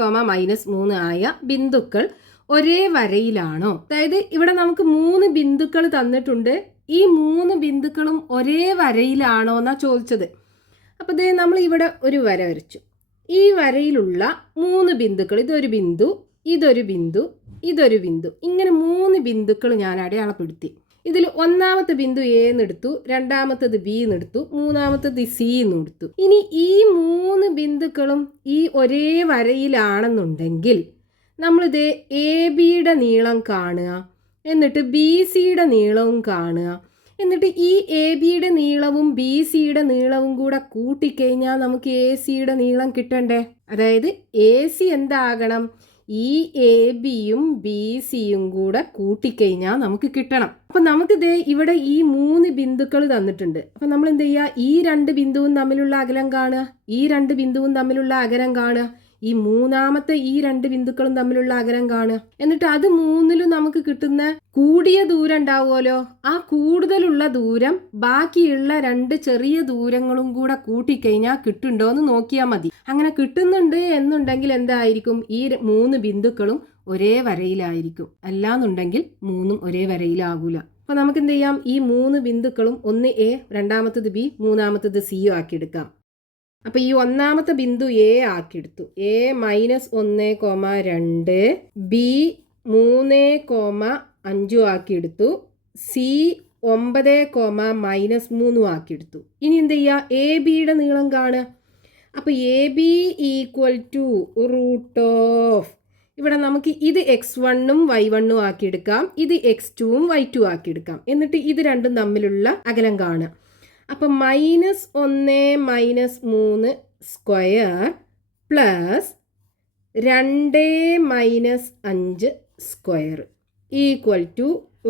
-3 ആയ ബിന്ദുക്കൾ ഒരേ വരയിലാണോ? അതായത് ഇവിടെ നമുക്ക് 3 ബിന്ദുക്കൾ തന്നിട്ടുണ്ട്. ഈ 3 ബിന്ദുക്കളും ഒരേ വരയിലാണോ എന്നാ ചോദിച്ചത്. അപ്പോൾ നമ്മൾ ഇവിടെ ഒരു വര വരച്ചു. ഈ വരയിലുള്ള 3 ബിന്ദുക്കൾ, ഇതൊരു ബിന്ദു, ഇതൊരു ബിന്ദു, ഇതൊരു ബിന്ദു, ഇങ്ങനെ 3 ബിന്ദുക്കൾ ഞാൻ അടയാളപ്പെടുത്തി. ഇതിൽ ഒന്നാമത്തെ ബിന്ദു എ എന്നെടുത്തു, രണ്ടാമത്തത് ബി എന്നെടുത്തു, മൂന്നാമത്തത് സി എന്നെടുത്തു. ഇനി ഈ 3 ബിന്ദുക്കളും ഈ ഒരേ വരയിലാണെന്നുണ്ടെങ്കിൽ നമ്മളിത് എ ബിയുടെ നീളം കാണുക, എന്നിട്ട് ബി സിയുടെ നീളവും കാണുക, എന്നിട്ട് ഈ എ ബിയുടെ നീളവും ബി സിയുടെ നീളവും കൂടെ കൂട്ടിക്കഴിഞ്ഞാൽ നമുക്ക് എ സിയുടെ നീളം കിട്ടണ്ടേ? അതായത് എ സി എന്താകണം? ഈ എ ബിയും ബി സിയും കൂടെ കൂട്ടിക്കഴിഞ്ഞാൽ നമുക്ക് കിട്ടണം. അപ്പം നമുക്കിത് ഇവിടെ ഈ 3 ബിന്ദുക്കൾ തന്നിട്ടുണ്ട്. അപ്പം നമ്മൾ എന്ത് ചെയ്യുക? ഈ 2 ബിന്ദുവും തമ്മിലുള്ള അകലം കാണുക, ഈ 2 ബിന്ദുവും തമ്മിലുള്ള അകലം കാണുക, ഈ മൂന്നാമത്തെ ഈ 2 ബിന്ദുക്കളും തമ്മിലുള്ള അകലം കാണുക. എന്നിട്ട് അത് 3ലും നമുക്ക് കിട്ടുന്ന കൂടിയ ദൂരം ഉണ്ടാവുമല്ലോ, ആ കൂടുതലുള്ള ദൂരം ബാക്കിയുള്ള 2 ചെറിയ ദൂരങ്ങളും കൂടെ കൂട്ടിക്കഴിഞ്ഞാൽ കിട്ടുന്നുണ്ടോ എന്ന് നോക്കിയാൽ മതി. അങ്ങനെ കിട്ടുന്നുണ്ട് എന്നുണ്ടെങ്കിൽ എന്തായിരിക്കും? ഈ 3 ബിന്ദുക്കളും ഒരേ വരയിലായിരിക്കും. അല്ലാന്നുണ്ടെങ്കിൽ 3ഉം ഒരേ വരയിലാകൂല. അപ്പൊ നമുക്ക് എന്ത് ചെയ്യാം? ഈ 3 ബിന്ദുക്കളും ഒന്ന് എ, രണ്ടാമത്തത് ബി, മൂന്നാമത്തത് സിയും ആക്കിയെടുക്കാം. അപ്പോൾ ഈ ഒന്നാമത്തെ ബിന്ദു എ ആക്കിയെടുത്തു. എ -1, 2, ബി 3, 5 ആക്കിയെടുത്തു, സി 9, -3 ആക്കിയെടുത്തു. ഇനി എന്ത് ചെയ്യുക? എ ബിയുടെ നീളം കാണുക. അപ്പോൾ A B equal to root of, ഇവിടെ നമുക്ക് ഇത് x1ഉം y1ഉം ആക്കിയെടുക്കാം, ഇത് x2ഉം y2 ആക്കിയെടുക്കാം. എന്നിട്ട് ഇത് രണ്ടും തമ്മിലുള്ള അകലം കാണുക. അപ്പം -1, -3 square plus 2, -5 square equal to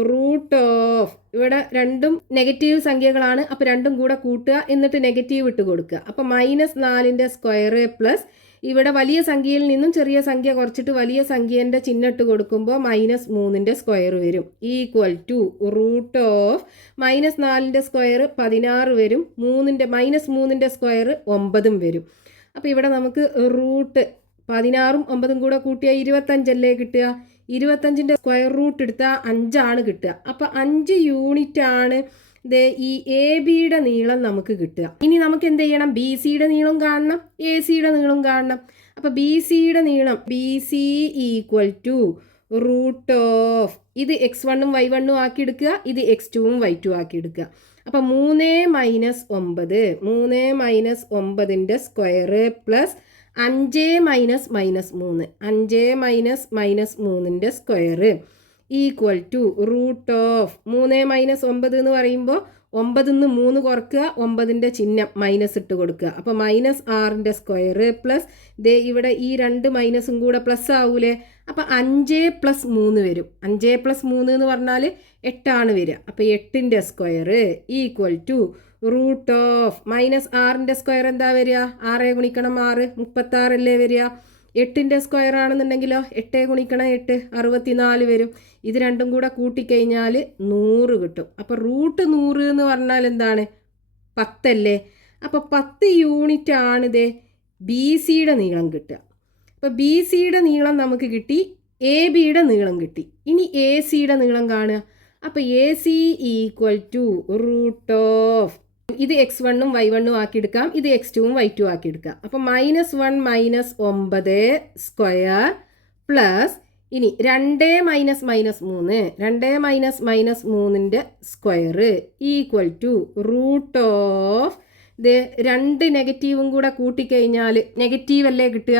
root of, ഇവിടെ രണ്ടും നെഗറ്റീവ് സംഖ്യകളാണ്. അപ്പോൾ രണ്ടും കൂടെ കൂട്ടുക, എന്നിട്ട് നെഗറ്റീവ് ഇട്ട് കൊടുക്കുക. അപ്പോൾ -4ൻ്റെ സ്ക്വയർ പ്ലസ് ഇവിടെ വലിയ സംഖ്യയിൽ നിന്നും ചെറിയ സംഖ്യ കുറച്ചിട്ട് വലിയ സംഖ്യേൻ്റെ ചിഹ്നം ഇട്ട് കൊടുക്കുമ്പോൾ -3ൻ്റെ സ്ക്വയർ വരും ഈക്വൽ ടു റൂട്ട് ഓഫ് -4ൻ്റെ സ്ക്വയർ 16 വരും, -3ൻ്റെ സ്ക്വയർ 9 വരും. അപ്പോൾ ഇവിടെ നമുക്ക് റൂട്ട് 16ഉം 9ഉം കൂടെ കൂട്ടിയാൽ 25 അല്ലേ കിട്ടുക? 25ൻ്റെ സ്ക്വയർ റൂട്ട് എടുത്താൽ 5 ആണ് കിട്ടുക. അപ്പോൾ 5 യൂണിറ്റ് ആണ് ഈ എ ബിയുടെ നീളം നമുക്ക് കിട്ടുക. ഇനി നമുക്ക് എന്ത് ചെയ്യണം? ബി സിയുടെ നീളം കാണണം, എ സിയുടെ നീളം കാണണം. അപ്പോൾ ബി സിയുടെ നീളം B C equal to root of, ഇത് x1ഉം y1ഉം ആക്കി എടുക്കുക, ഇത് x2ഉം y2 ആക്കി എടുക്കുക. അപ്പോൾ 3 - 9 3 - 9ൻ്റെ സ്ക്വയർ പ്ലസ് 5 - -3 5 - -3ൻ്റെ square equal to root of 3 - 9 എന്ന് പറയുമ്പോൾ 9ന്ന് 3 കുറക്കുക, 9ൻ്റെ ചിഹ്നം മൈനസ് ഇട്ട് കൊടുക്കുക. അപ്പോൾ -6ൻ്റെ സ്ക്വയർ പ്ലസ് ഇവിടെ ഈ 2 മൈനസും കൂടെ പ്ലസ് ആവൂലേ? അപ്പോൾ 5 + 3 വരും. 5 + 3 എന്ന് പറഞ്ഞാൽ 8 ആണ് വരിക. അപ്പോൾ 8ൻ്റെ square equal to root of -6ൻ്റെ സ്ക്വയർ എന്താ വരിക? 6 ഗുണിക്കണം 6 36 അല്ലേ വരിക? 8ൻ്റെ സ്ക്വയർ ആണെന്നുണ്ടെങ്കിലോ 8 ഗുണിക്കണം 8 64 വരും. ഇത് രണ്ടും കൂടെ കൂട്ടിക്കഴിഞ്ഞാൽ 100 കിട്ടും. അപ്പോൾ റൂട്ട് 100 എന്ന് പറഞ്ഞാൽ എന്താണ്? 10 അല്ലേ? അപ്പോൾ 10 യൂണിറ്റ് ആണ് ബി സിയുടെ നീളം കിട്ടുക. അപ്പോൾ ബി സിയുടെ നീളം നമുക്ക് കിട്ടി, എ ബിയുടെ നീളം കിട്ടി. ഇനി എ സിയുടെ നീളം കാണുക. അപ്പോൾ A C equal to root of, ഇത് x1ഉം y1ഉം ആക്കിയെടുക്കാം, ഇത് x2ഉം y2 ആക്കിയെടുക്കാം. അപ്പോൾ -1 - 9 സ്ക്വയർ പ്ലസ് ഇനി 2 - -3ൻ്റെ square equal to root of 2 നെഗറ്റീവും കൂടെ കൂട്ടിക്കഴിഞ്ഞാൽ നെഗറ്റീവ് അല്ലേ കിട്ടുക?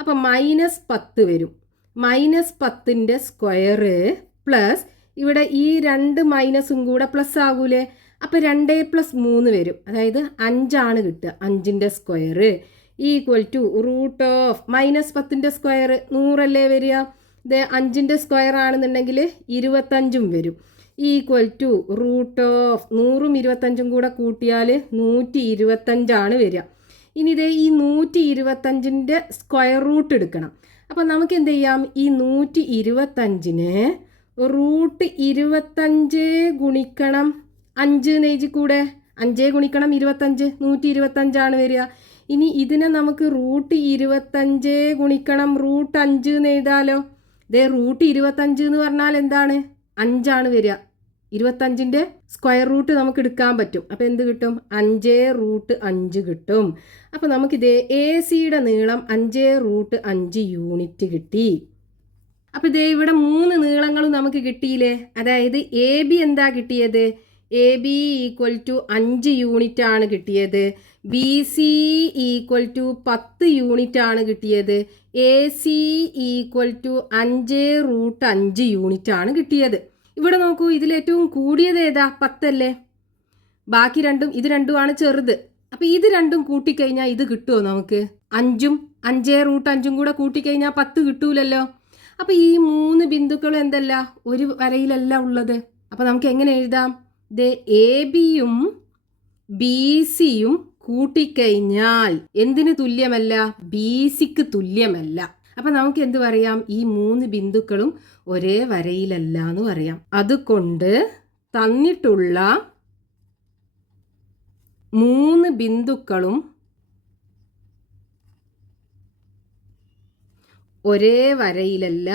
അപ്പോൾ -10 വരും. -10ൻ്റെ സ്ക്വയർ പ്ലസ് ഇവിടെ ഈ 2 മൈനസും കൂടെ പ്ലസ് ആകൂലേ? അപ്പോൾ 2 + 3 വരും, അതായത് 5 ആണ് കിട്ടുക. 5ൻ്റെ square equal to root of -10ൻ്റെ സ്ക്വയർ 100 അല്ലേ വരിക? ഇത് 5ൻ്റെ സ്ക്വയർ ആണെന്നുണ്ടെങ്കിൽ 25 വരും. ഈക്വൽ ടു റൂട്ട് ഓഫ് 100ഉം 25ഉം കൂടെ കൂട്ടിയാൽ 125 വരിക. ഇനി ഇതേ ഈ 125ൻ്റെ സ്ക്വയർ റൂട്ട് എടുക്കണം. അപ്പം നമുക്ക് എന്ത് ചെയ്യാം, ഈ 125നെ റൂട്ട് 25 ഗുണിക്കണം 5 നെയ്ജി കൂടെ 5 ഗുണിക്കണം 25 125 വരിക. ഇനി ഇതിനെ നമുക്ക് റൂട്ട് 25 ഗുണിക്കണം റൂട്ട് 5 എന്ന് എഴുതാലോ. ഇതേ റൂട്ട് 25 എന്ന് പറഞ്ഞാൽ എന്താണ്, 5 വരിക. 25ൻ്റെ സ്ക്വയർ റൂട്ട് നമുക്ക് എടുക്കാൻ പറ്റും. അപ്പോൾ എന്ത് കിട്ടും, 5 റൂട്ട് 5 കിട്ടും. അപ്പോൾ നമുക്കിതേ എ സിയുടെ നീളം 5 റൂട്ട് 5 യൂണിറ്റ് കിട്ടി. അപ്പോൾ ഇതേ ഇവിടെ 3 നീളങ്ങളും നമുക്ക് കിട്ടിയില്ലേ. അതായത് എ ബി എന്താ കിട്ടിയത്, A B equal to 5 unit ആണ് കിട്ടിയത്. B C equal to 10 unit ആണ് കിട്ടിയത്. A C equal to 5 root 5 unit ആണ് കിട്ടിയത്. ഇവിടെ നോക്കൂ, ഇതിലേറ്റവും കൂടിയത് ഏതാ, 10 അല്ലേ. ബാക്കി രണ്ടും ഇത് രണ്ടുമാണ് ചെറുത്. അപ്പോൾ ഇത് രണ്ടും കൂട്ടിക്കഴിഞ്ഞാൽ ഇത് കിട്ടുമോ നമുക്ക്, 5 റൂട്ട് 5 കൂടെ കൂട്ടിക്കഴിഞ്ഞാൽ 10 കിട്ടൂലല്ലോ. അപ്പോൾ ഈ 3 ബിന്ദുക്കളും എന്തല്ല, ഒരു വരയിലല്ല ഉള്ളത്. അപ്പോൾ നമുക്ക് എങ്ങനെ എഴുതാം, ഇത് എ ബിയും ബി സിയും കൂട്ടിക്കഴിഞ്ഞാൽ എന്തിന് തുല്യമല്ല, ബി സിക്ക് തുല്യമല്ല. അപ്പം നമുക്ക് എന്ത് പറയാം, ഈ 3 ബിന്ദുക്കളും ഒരേ വരയിലല്ല എന്ന് പറയാം. അതുകൊണ്ട് തന്നിട്ടുള്ള 3 ബിന്ദുക്കളും ഒരേ വരയിലല്ല.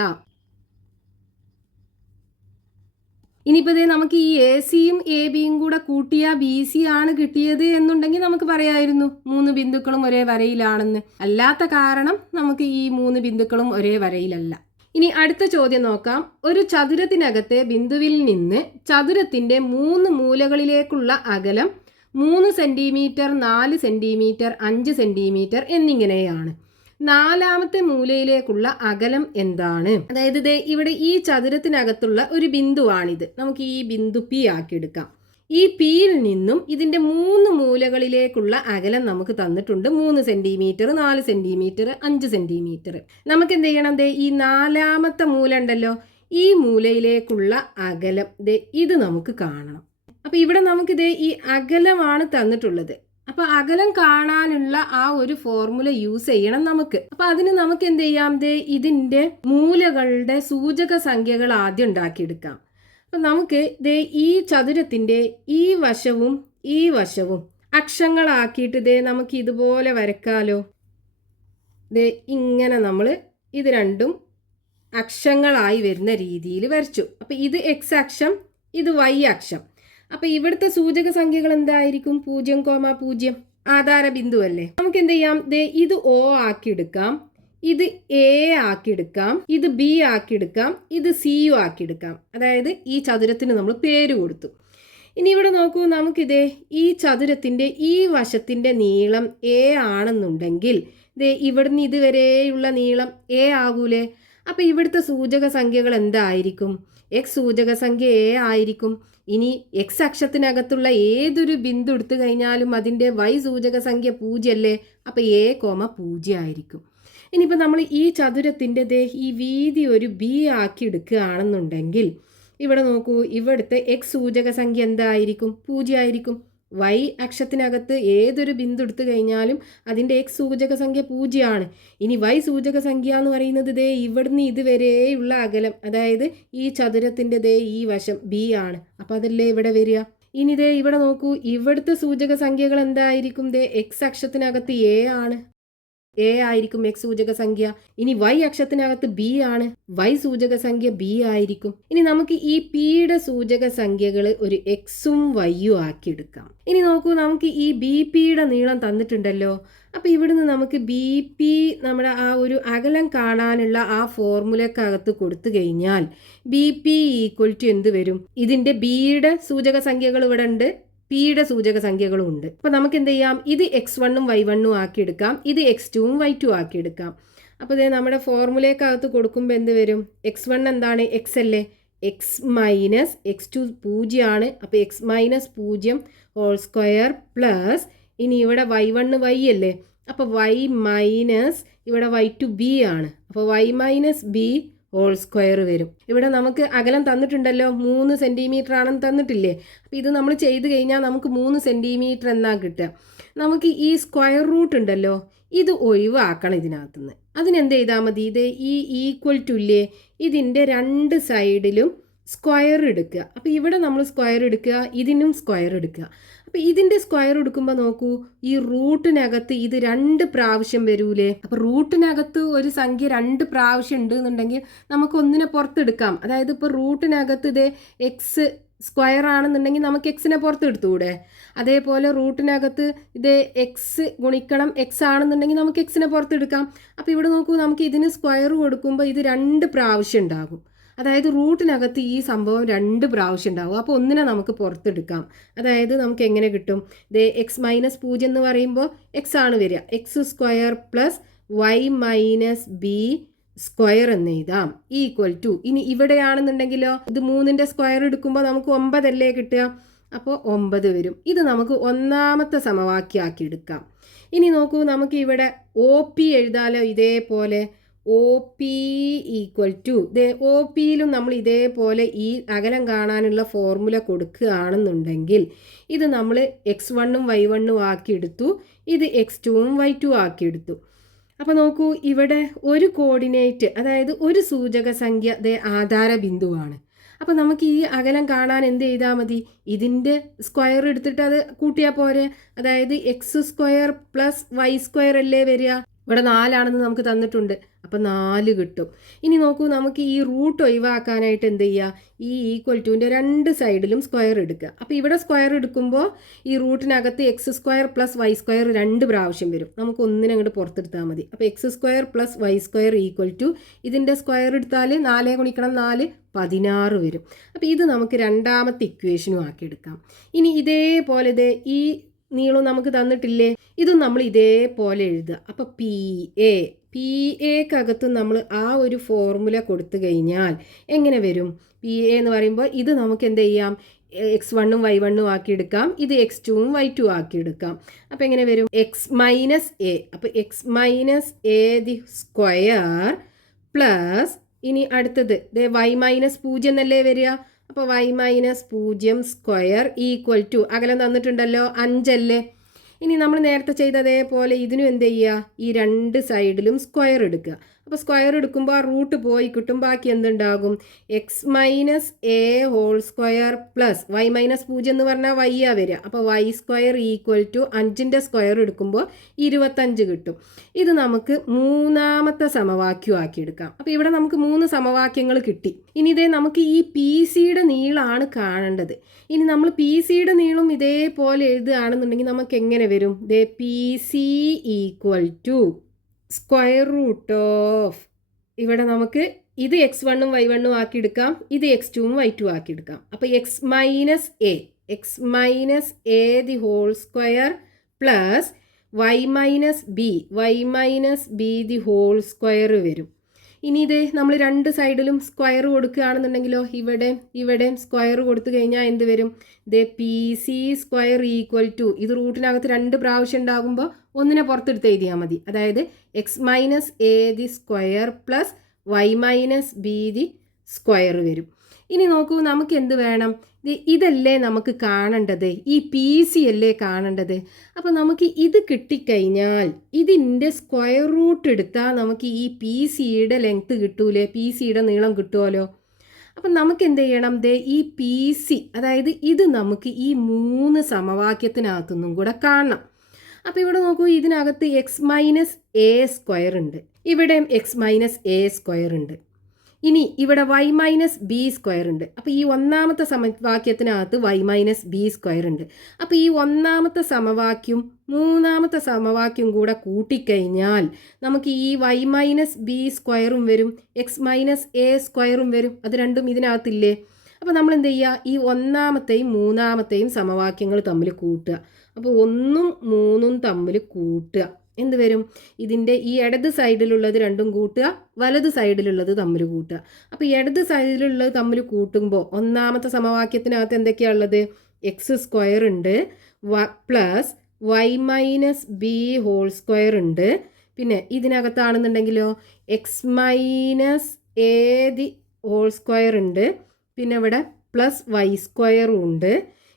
ഇനിയിപ്പോൾ ഇതേ നമുക്ക് ഈ എ സിയും എ ബിയും കൂടെ കൂട്ടിയാൽ ബി സി ആണ് കിട്ടിയത് എന്നുണ്ടെങ്കിൽ നമുക്ക് പറയായിരുന്നു 3 ബിന്ദുക്കളും ഒരേ വരയിലാണെന്ന്. അല്ലാത്ത കാരണം നമുക്ക് ഈ 3 ബിന്ദുക്കളും ഒരേ വരയിലല്ല. ഇനി അടുത്ത ചോദ്യം നോക്കാം. ഒരു ചതുരത്തിനകത്തെ ബിന്ദുവിൽ നിന്ന് ചതുരത്തിൻ്റെ 3 മൂലകളിലേക്കുള്ള അകലം 3 സെൻറ്റിമീറ്റർ, 4 സെൻറ്റിമീറ്റർ, 5 സെൻറ്റിമീറ്റർ എന്നിങ്ങനെയാണ്. 4ാമത്തെ മൂലയിലേക്കുള്ള അകലം എന്താണ്? അതായത് ദേ ഇവിടെ ഈ ചതുരത്തിനകത്തുള്ള ഒരു ബിന്ദുവാണിത്. നമുക്ക് ഈ ബിന്ദു പി ആക്കിയെടുക്കാം. ഈ പിയിൽ നിന്നും ഇതിൻ്റെ 3 മൂലകളിലേക്കുള്ള അകലം നമുക്ക് തന്നിട്ടുണ്ട്. 3 സെൻറ്റിമീറ്റർ, 4 സെൻറ്റിമീറ്റർ, 5 സെൻറ്റിമീറ്റർ. നമുക്ക് എന്ത് ചെയ്യണം, ദേ ഈ 4ാമത്തെ മൂല ഉണ്ടല്ലോ, ഈ മൂലയിലേക്കുള്ള അകലം ദേ ഇത് നമുക്ക് കാണണം. അപ്പോൾ ഇവിടെ നമുക്കിതേ ഈ അകലമാണ് തന്നിട്ടുള്ളത്. അപ്പോൾ അകലം കാണാനുള്ള ആ ഒരു ഫോർമുല യൂസ് ചെയ്യണം നമുക്ക്. അപ്പോൾ അതിന് നമുക്ക് എന്ത് ചെയ്യാം, ദേ ഇതിൻ്റെ മൂലകളുടെ സൂചക സംഖ്യകൾ ആദ്യം ഉണ്ടാക്കിയെടുക്കാം. അപ്പം നമുക്ക് ദേ ഈ ചതുരത്തിൻ്റെ ഈ വശവും ഈ വശവും അക്ഷങ്ങളാക്കിയിട്ട് ദേ നമുക്ക് ഇതുപോലെ വരക്കാലോ. ദേ ഇങ്ങനെ നമ്മൾ ഇത് രണ്ടും അക്ഷങ്ങളായി വരുന്ന രീതിയിൽ വരച്ചു. അപ്പോൾ ഇത് എക്സ് അക്ഷം, ഇത് വൈ അക്ഷം. അപ്പോൾ ഇവിടുത്തെ സൂചക സംഖ്യകൾ എന്തായിരിക്കും, 0,0 ആധാര ബിന്ദു അല്ലേ. നമുക്ക് എന്ത് ചെയ്യാം, ദേ ഇത് ഒ ആക്കിയെടുക്കാം, ഇത് എ ആക്കിയെടുക്കാം, ഇത് ബി ആക്കിയെടുക്കാം, ഇത് സി യു ആക്കിയെടുക്കാം. അതായത് ഈ ചതുരത്തിന് നമ്മൾ പേര് കൊടുത്തു. ഇനി ഇവിടെ നോക്കൂ, നമുക്കിതേ ഈ ചതുരത്തിൻ്റെ ഈ വശത്തിൻ്റെ നീളം എ ആണെന്നുണ്ടെങ്കിൽ ദേ ഇവിടുന്ന് ഇതുവരെയുള്ള നീളം എ ആകൂലേ. അപ്പോൾ ഇവിടുത്തെ സൂചക സംഖ്യകൾ എന്തായിരിക്കും, എക്സ് സൂചക സംഖ്യ എ ആയിരിക്കും. ഇനി എക്സ് അക്ഷത്തിനകത്തുള്ള ഏതൊരു ബിന്ദു എടുത്തു കഴിഞ്ഞാലും അതിൻ്റെ വൈ സൂചക സംഖ്യ 0 അല്ലേ. അപ്പോൾ എ, 0 ആയിരിക്കും. ഇനിയിപ്പോൾ നമ്മൾ ഈ ചതുരത്തിൻ്റെ ദേ ഈ വീതി ഒരു ബി ആക്കി എടുക്കുകയാണെന്നുണ്ടെങ്കിൽ ഇവിടെ നോക്കൂ, ഇവിടുത്തെ എക്സ് സൂചക സംഖ്യ എന്തായിരിക്കും, 0 ആയിരിക്കും. വൈ അക്ഷത്തിനകത്ത് ഏതൊരു ബിന്ദു എടുത്തു കഴിഞ്ഞാലും അതിൻ്റെ എക്സ് സൂചക സംഖ്യ 0 ആണ്. ഇനി വൈ സൂചക സംഖ്യ എന്ന് പറയുന്നത് ദേ ഇവിടുന്ന് ഇതുവരെയുള്ള അകലം, അതായത് ഈ ചതുരത്തിൻ്റെ ദേ ഈ വശം ബി ആണ്. അപ്പോൾ അതല്ലേ ഇവിടെ വരിക. ഇനി ദേ ഇവിടെ നോക്കൂ, ഇവിടുത്തെ സൂചക സംഖ്യകൾ എന്തായിരിക്കും, ദേ എക്സ് അക്ഷത്തിനകത്ത് എ ആണ്, എ ആയിരിക്കും എക്സ് സൂചക സംഖ്യ. ഇനി വൈ അക്ഷത്തിനകത്ത് ബി ആണ്, വൈ സൂചക സംഖ്യ ബി ആയിരിക്കും. ഇനി നമുക്ക് ഈ പിയുടെ സൂചക സംഖ്യകൾ ഒരു എക്സും വൈയും ആക്കി എടുക്കാം. ഇനി നോക്കൂ, നമുക്ക് ഈ ബി പിയുടെ നീളം തന്നിട്ടുണ്ടല്ലോ. അപ്പോൾ ഇവിടുന്ന് നമുക്ക് ബി പി നമ്മുടെ ആ ഒരു അകലം കാണാനുള്ള ആ ഫോർമുലക്കകത്ത് കൊടുത്തു കഴിഞ്ഞാൽ ബി പി ഈക്വൽ ടു എന്ത് വരും, ഇതിൻ്റെ ബിയുടെ സൂചക സംഖ്യകൾ ഇവിടെ ഉണ്ട്, പിയുടെ സൂചക സംഖ്യകളും ഉണ്ട്. അപ്പോൾ നമുക്ക് എന്ത് ചെയ്യാം, ഇത് x1ഉം y1ഉം ആക്കിയെടുക്കാം, ഇത് x2ഉം y2 ആക്കിയെടുക്കാം. അപ്പോൾ ഇത് നമ്മുടെ ഫോർമുലയ്ക്കകത്ത് കൊടുക്കുമ്പോൾ എന്ത് വരും, x1 എന്താണ്, എക്സ് അല്ലേ, എക്സ് മൈനസ് x2 0 ആണ്. അപ്പോൾ x minus 0 whole square plus, ഇനി ഇവിടെ y1 y അല്ലേ, അപ്പോൾ y മൈനസ് ഇവിടെ y2 b ആണ്. അപ്പോൾ y minus b whole square വരും. ഇവിടെ നമുക്ക് അകലം തന്നിട്ടുണ്ടല്ലോ, 3 സെൻറ്റിമീറ്റർ ആണെന്ന് തന്നിട്ടില്ലേ. അപ്പോൾ ഇത് നമ്മൾ ചെയ്ത് കഴിഞ്ഞാൽ നമുക്ക് 3 സെൻറ്റിമീറ്റർ എന്നാ കിട്ടുക. നമുക്ക് ഈ സ്ക്വയർ റൂട്ട് ഉണ്ടല്ലോ, ഇത് ഒഴിവാക്കണം ഇതിനകത്തുനിന്ന്. അതിനെന്ത് ചെയ്താൽ മതി, ഇത് ഈ ഈക്വൽ ടു ഇല്ലേ, ഇതിൻ്റെ 2 സൈഡിലും സ്ക്വയർ എടുക്കുക. അപ്പോൾ ഇവിടെ നമ്മൾ സ്ക്വയർ എടുക്കുക, ഇതിനും സ്ക്വയർ എടുക്കുക. അപ്പോൾ ഇതിൻ്റെ സ്ക്വയർ എടുക്കുമ്പോൾ നോക്കൂ, ഈ റൂട്ടിനകത്ത് ഇത് 2 പ്രാവശ്യം വരൂലേ. അപ്പോൾ റൂട്ടിനകത്ത് ഒരു സംഖ്യ 2 പ്രാവശ്യം ഉണ്ട് എന്നുണ്ടെങ്കിൽ നമുക്ക് ഒന്നിനെ പുറത്തെടുക്കാം. അതായത് ഇപ്പോൾ റൂട്ടിനകത്ത് ഇത് എക്സ് സ്ക്വയർ ആണെന്നുണ്ടെങ്കിൽ നമുക്ക് എക്സിനെ പുറത്തെടുത്തൂടെ. അതേപോലെ റൂട്ടിനകത്ത് ഇത് എക്സ് ഗുണിക്കണം എക്സ് ആണെന്നുണ്ടെങ്കിൽ നമുക്ക് എക്സിനെ പുറത്തെടുക്കാം. അപ്പോൾ ഇവിടെ നോക്കൂ, നമുക്ക് ഇതിന് സ്ക്വയർ കൊടുക്കുമ്പോൾ ഇത് 2 പ്രാവശ്യം ഉണ്ടാകും. അതായത് റൂട്ടിനകത്ത് ഈ സംഭവം 2 പ്രാവശ്യം ഉണ്ടാകും. അപ്പോൾ ഒന്നിനെ നമുക്ക് പുറത്തെടുക്കാം. അതായത് നമുക്ക് എങ്ങനെ കിട്ടും, ഇത് എക്സ് മൈനസ് 0 എന്ന് പറയുമ്പോൾ എക്സ് ആണ് വരിക. X square plus Y minus b square എന്ന് എഴുതാം ഈക്വൽ ടു. ഇനി ഇവിടെയാണെന്നുണ്ടെങ്കിലോ ഇത് 3ൻ്റെ സ്ക്വയർ എടുക്കുമ്പോൾ നമുക്ക് 9 അല്ലേ കിട്ടുക. അപ്പോൾ 9 വരും. ഇത് നമുക്ക് ഒന്നാമത്തെ സമവാക്യമാക്കി എടുക്കാം. ഇനി നോക്കൂ, നമുക്ക് ഇവിടെ ഒ പി എഴുതാലോ. ഇതേപോലെ O P equal to, O പിയിലും നമ്മൾ ഇതേപോലെ ഈ അകലം കാണാനുള്ള ഫോർമുല കൊടുക്കുകയാണെന്നുണ്ടെങ്കിൽ ഇത് നമ്മൾ x1ഉം y1ഉം ആക്കി എടുത്തു, ഇത് x2ഉം y2 ആക്കി എടുത്തു. അപ്പോൾ നോക്കൂ, ഇവിടെ ഒരു കോർഡിനേറ്റ്, അതായത് ഒരു സൂചക സംഖ്യ ആധാര ബിന്ദുവാണ്. അപ്പോൾ നമുക്ക് ഈ അകലം കാണാൻ എന്ത് ചെയ്താൽ മതി, ഇതിൻ്റെ സ്ക്വയർ എടുത്തിട്ട് അത് കൂട്ടിയാൽ പോരെ. അതായത് x square plus Y square അല്ലേ വരിക. ഇവിടെ 4 ആണെന്ന് നമുക്ക് തന്നിട്ടുണ്ട്, അപ്പോൾ 4 കിട്ടും. ഇനി നോക്കൂ, നമുക്ക് ഈ റൂട്ട് ഒഴിവാക്കാനായിട്ട് എന്ത് ചെയ്യുക, ഈ ഈക്വൽ ടുവിൻ്റെ 2 സൈഡിലും സ്ക്വയർ എടുക്കുക. അപ്പോൾ ഇവിടെ സ്ക്വയർ എടുക്കുമ്പോൾ ഈ റൂട്ടിനകത്ത് X square plus Y square 2 പ്രാവശ്യം വരും. നമുക്ക് ഒന്നിനെ അങ്ങോട്ട് പുറത്തെടുത്താൽ മതി. അപ്പോൾ X square plus Y square equal to ഇതിൻ്റെ സ്ക്വയർ എടുത്താൽ 4 ഗുണിക്കണം 4 16 വരും. അപ്പോൾ ഇത് നമുക്ക് രണ്ടാമത്തെ ഇക്വേഷനും ആക്കിയെടുക്കാം. ഇനി ഇതേപോലെ ഈ നീളം നമുക്ക് തന്നിട്ടില്ലേ, ഇതും നമ്മൾ ഇതേപോലെ എഴുതുക. അപ്പോൾ പി എക്കകത്ത് നമ്മൾ ആ ഒരു ഫോർമുല കൊടുത്തു കഴിഞ്ഞാൽ എങ്ങനെ വരും, പി എ എന്ന് പറയുമ്പോൾ ഇത് നമുക്ക് എന്ത് ചെയ്യാം, x1ഉം y1ഉം ആക്കിയെടുക്കാം, ഇത് x2ഉം y2 ആക്കിയെടുക്കാം. അപ്പോൾ എങ്ങനെ വരും, എക്സ് മൈനസ് എ. അപ്പോൾ X minus A the square plus, ഇനി അടുത്തത് y മൈനസ് 0 എന്നല്ലേ വരിക. അപ്പോൾ y minus 0 square equal to, അകലം തന്നിട്ടുണ്ടല്ലോ 5 അല്ലേ. ഇനി നമ്മൾ നേരത്തെ ചെയ്തതേപോലെ ഇതിനും എന്ത് ചെയ്യുക, ഈ 2 സൈഡിലും സ്ക്വയർ എടുക്കുക. അപ്പോൾ സ്ക്വയർ എടുക്കുമ്പോൾ ആ റൂട്ട് പോയി കിട്ടും, ബാക്കി എന്തുണ്ടാകും, X minus A whole square plus Y minus 0 എന്ന് പറഞ്ഞാൽ വൈ ആ വരിക. അപ്പോൾ വൈ സ്ക്വയർ ഈക്വൽ ടു 5ൻ്റെ സ്ക്വയർ എടുക്കുമ്പോൾ 25 കിട്ടും. ഇത് നമുക്ക് മൂന്നാമത്തെ സമവാക്യം ആക്കിയെടുക്കാം. അപ്പോൾ ഇവിടെ നമുക്ക് 3 സമവാക്യങ്ങൾ കിട്ടി. ഇനി ഇതേ നമുക്ക് ഈ പി സിയുടെ നീളമാണ് കാണേണ്ടത്. ഇനി നമ്മൾ പി സിയുടെ നീളം ഇതേപോലെ എഴുതുകയാണെന്നുണ്ടെങ്കിൽ നമുക്ക് എങ്ങനെ വരും, P C equal to square root of, ഇവിടെ നമുക്ക് ഇത് x1ഉം y1ഉം ആക്കിയെടുക്കാം, ഇത് x2ഉം y2 ആക്കിയെടുക്കാം. അപ്പോൾ X minus A the whole square plus Y minus B the whole square വരും. ഇനി ഇത് നമ്മൾ 2 സൈഡിലും സ്ക്വയർ കൊടുക്കുകയാണെന്നുണ്ടെങ്കിലോ ഇവിടെ സ്ക്വയർ കൊടുത്തു കഴിഞ്ഞാൽ എന്ത് വരും, P C square equal to, ഇത് റൂട്ടിനകത്ത് 2 പ്രാവശ്യം ഉണ്ടാകുമ്പോൾ ഒന്നിനെ പുറത്തെടുത്ത് എഴുതിയാൽ മതി. അതായത് x minus A the square plus Y minus B the square വരും. ഇനി നോക്കൂ, നമുക്ക് എന്ത് വേണം, ഇതല്ലേ നമുക്ക് കാണേണ്ടത്, ഈ പി സി അല്ലേ കാണേണ്ടത്. അപ്പോൾ നമുക്ക് ഇത് കിട്ടിക്കഴിഞ്ഞാൽ ഇതിൻ്റെ സ്ക്വയർ റൂട്ട് എടുത്താൽ നമുക്ക് ഈ പി സിയുടെ ലെങ്ത്ത് കിട്ടൂലേ, പി സിയുടെ നീളം കിട്ടുമല്ലോ. അപ്പം നമുക്ക് എന്ത് ചെയ്യണം, ഈ പി സി, അതായത് ഇത് നമുക്ക് ഈ 3 സമവാക്യത്തിനകത്തുനിന്നും കൂടെ കാണണം. അപ്പോൾ ഇവിടെ നോക്കൂ, ഇതിനകത്ത് എക്സ് മൈനസ് എ സ്ക്വയർ ഉണ്ട്, ഇവിടെയും എക്സ് മൈനസ് എ സ്ക്വയർ ഉണ്ട്. ഇനി ഇവിടെ വൈ മൈനസ് ബി സ്ക്വയർ ഉണ്ട്. അപ്പോൾ ഈ ഒന്നാമത്തെ സമവാക്യത്തിനകത്ത് വൈ മൈനസ് ബി സ്ക്വയർ ഉണ്ട്. അപ്പോൾ ഈ ഒന്നാമത്തെ സമവാക്യം മൂന്നാമത്തെ സമവാക്യം കൂടെ കൂട്ടിക്കഴിഞ്ഞാൽ നമുക്ക് ഈ വൈ മൈനസ് ബി സ്ക്വയറും വരും, എക്സ് മൈനസ് എ സ്ക്വയറും വരും. അത് രണ്ടും ഇതിനകത്തില്ലേ. അപ്പോൾ നമ്മൾ എന്ത് ചെയ്യുക, ഈ ഒന്നാമത്തെയും മൂന്നാമത്തെയും സമവാക്യങ്ങൾ തമ്മിൽ കൂട്ടുക. അപ്പോൾ 1ഉം 3ഉം തമ്മിൽ കൂട്ടുക, എന്ത് വരും, ഇതിൻ്റെ ഈ ഇടത് സൈഡിലുള്ളത് രണ്ടും കൂട്ടുക, വലത് സൈഡിലുള്ളത് തമ്മിൽ കൂട്ടുക. അപ്പോൾ ഇടത് സൈഡിലുള്ളത് തമ്മിൽ കൂട്ടുമ്പോൾ ഒന്നാമത്തെ സമവാക്യത്തിനകത്ത് എന്തൊക്കെയാണ് ഉള്ളത്, എക്സ് സ്ക്വയർ ഉണ്ട് plus Y minus B whole square ഉണ്ട്. പിന്നെ ഇതിനകത്താണെന്നുണ്ടെങ്കിലോ X minus A the whole square ഉണ്ട്, പിന്നെ ഇവിടെ പ്ലസ് വൈ സ്ക്വയറും ഉണ്ട്.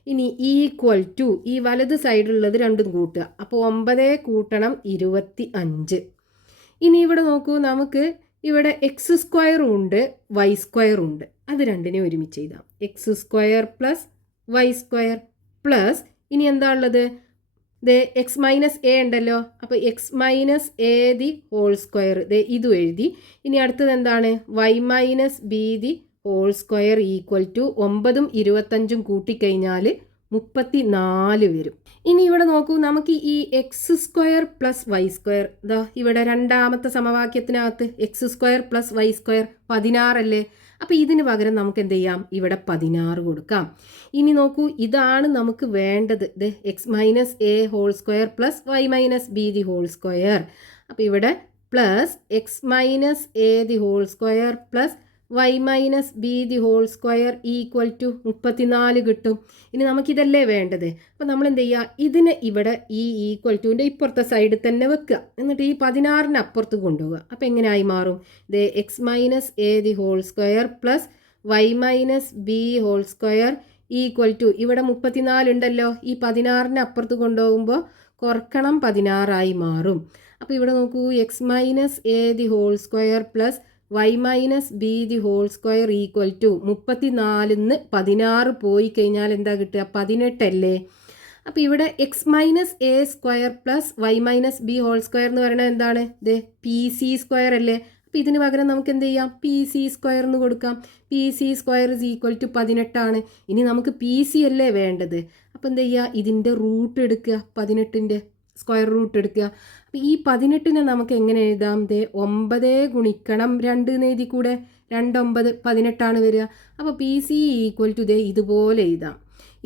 ഇനി ഈക്വൽ ടു ഈ വലത് സൈഡിലുള്ളത് രണ്ടും കൂട്ടുക. അപ്പോൾ 9 കൂട്ടണം 25. ഇനി ഇവിടെ നോക്കൂ, നമുക്ക് ഇവിടെ എക്സ് സ്ക്വയറും ഉണ്ട് വൈ സ്ക്വയറും ഉണ്ട്. അത് രണ്ടിനെ ഒരുമിച്ച് എഴുതാം. X square plus Y square plus ഇനി എന്താ ഉള്ളത്, ദേ എക്സ് മൈനസ് എ ഉണ്ടല്ലോ, അപ്പോൾ X minus A the whole square ദേ ഇതും എഴുതി. ഇനി അടുത്തത് എന്താണ്, Y minus B the whole square equal to 9ഉം 25ഉം കൂട്ടിക്കഴിഞ്ഞാൽ 34 വരും. ഇനി ഇവിടെ നോക്കൂ, നമുക്ക് ഈ X square plus Y square ഇതാ ഇവിടെ രണ്ടാമത്തെ സമവാക്യത്തിനകത്ത് X square plus Y square 16 അല്ലേ. അപ്പോൾ ഇതിന് പകരം നമുക്ക് എന്ത് ചെയ്യാം, ഇവിടെ 16 കൊടുക്കാം. ഇനി നോക്കൂ, ഇതാണ് നമുക്ക് വേണ്ടത്. ഇത് x minus A whole square plus Y minus B the whole square. അപ്പോൾ ഇവിടെ plus x minus A the whole square plus Y minus B the whole square equal to 34 കിട്ടും. ഇനി നമുക്കിതല്ലേ വേണ്ടത്. അപ്പോൾ നമ്മൾ എന്ത് ചെയ്യുക, ഇതിനെ ഇവിടെ ഈ ഈക്വൽ ടുവിൻ്റെ ഇപ്പുറത്തെ സൈഡിൽ തന്നെ വെക്കുക. എന്നിട്ട് ഈ 16ന് അപ്പുറത്ത് കൊണ്ടുപോവുക. അപ്പോൾ എങ്ങനെയായി മാറും, ഇത് x minus A the whole square plus Y minus B whole square equal to ഇവിടെ 34 ഉണ്ടല്ലോ, ഈ 16ന് അപ്പുറത്ത് കൊണ്ടുപോകുമ്പോൾ കുറക്കണം 16 മാറും. അപ്പോൾ ഇവിടെ നോക്കൂ, X minus A the whole square plus Y minus B the whole square equal to 34ന്ന് 16 പോയി കഴിഞ്ഞാൽ എന്താ കിട്ടുക, 18 അല്ലേ. അപ്പോൾ ഇവിടെ X minus A square plus Y minus B whole square എന്ന് പറയുന്നത് എന്താണ്, ഇത് പി സി സ്ക്വയർ അല്ലേ. അപ്പോൾ ഇതിന് പകരം നമുക്ക് എന്ത് ചെയ്യാം, പി സി സ്ക്വയർ എന്ന് കൊടുക്കാം. P C square is equal to 18 ഇനി നമുക്ക് പി സി അല്ലേ വേണ്ടത്. അപ്പോൾ എന്ത് ചെയ്യുക, ഇതിൻ്റെ റൂട്ട് എടുക്കുക, 18ൻ്റെ സ്ക്വയർ റൂട്ട് എടുക്കുക. അപ്പോൾ ഈ 18നെ നമുക്ക് എങ്ങനെ എഴുതാം, ദേ 9 ഗുണിക്കണം 2 എന്ന് എഴുതി കൂടെ, 2 9 18 വരിക. അപ്പോൾ പി സി ഈക്വൽ ടു ദേ ഇതുപോലെ എഴുതാം.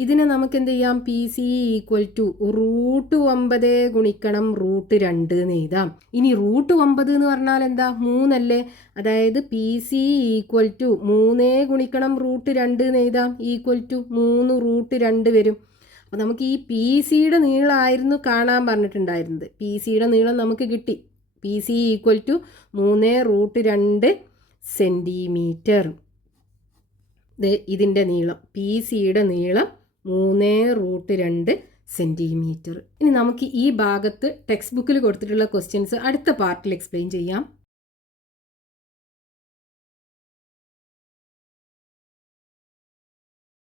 ഇതിനെ നമുക്ക് എന്ത് ചെയ്യാം, P C equal to root 9 ഗുണിക്കണം റൂട്ട് 2 എന്ന് എഴുതാം. ഇനി റൂട്ട് 9 എന്ന് പറഞ്ഞാൽ എന്താ, 3 അല്ലേ. അതായത് പി സി ഈക്വൽ ടു 3 ഗുണിക്കണം റൂട്ട് 2 എന്ന് എഴുതാം, ഈക്വൽ ടു 3 റൂട്ട് 2 വരും. അപ്പോൾ നമുക്ക് ഈ പി സിയുടെ നീളമായിരുന്നു കാണാൻ പറഞ്ഞിട്ടുണ്ടായിരുന്നത്. പി സിയുടെ നീളം നമുക്ക് കിട്ടി. P C equal to 3 root 2 centimetre. ഇതിൻ്റെ നീളം, പി സിയുടെ നീളം 3 റൂട്ട് 2 സെൻറ്റിമീറ്റർ. ഇനി നമുക്ക് ഈ ഭാഗത്ത് ടെക്സ്റ്റ് ബുക്കിൽ കൊടുത്തിട്ടുള്ള ക്വസ്റ്റ്യൻസ് അടുത്ത പാർട്ടിൽ എക്സ്പ്ലെയിൻ ചെയ്യാം.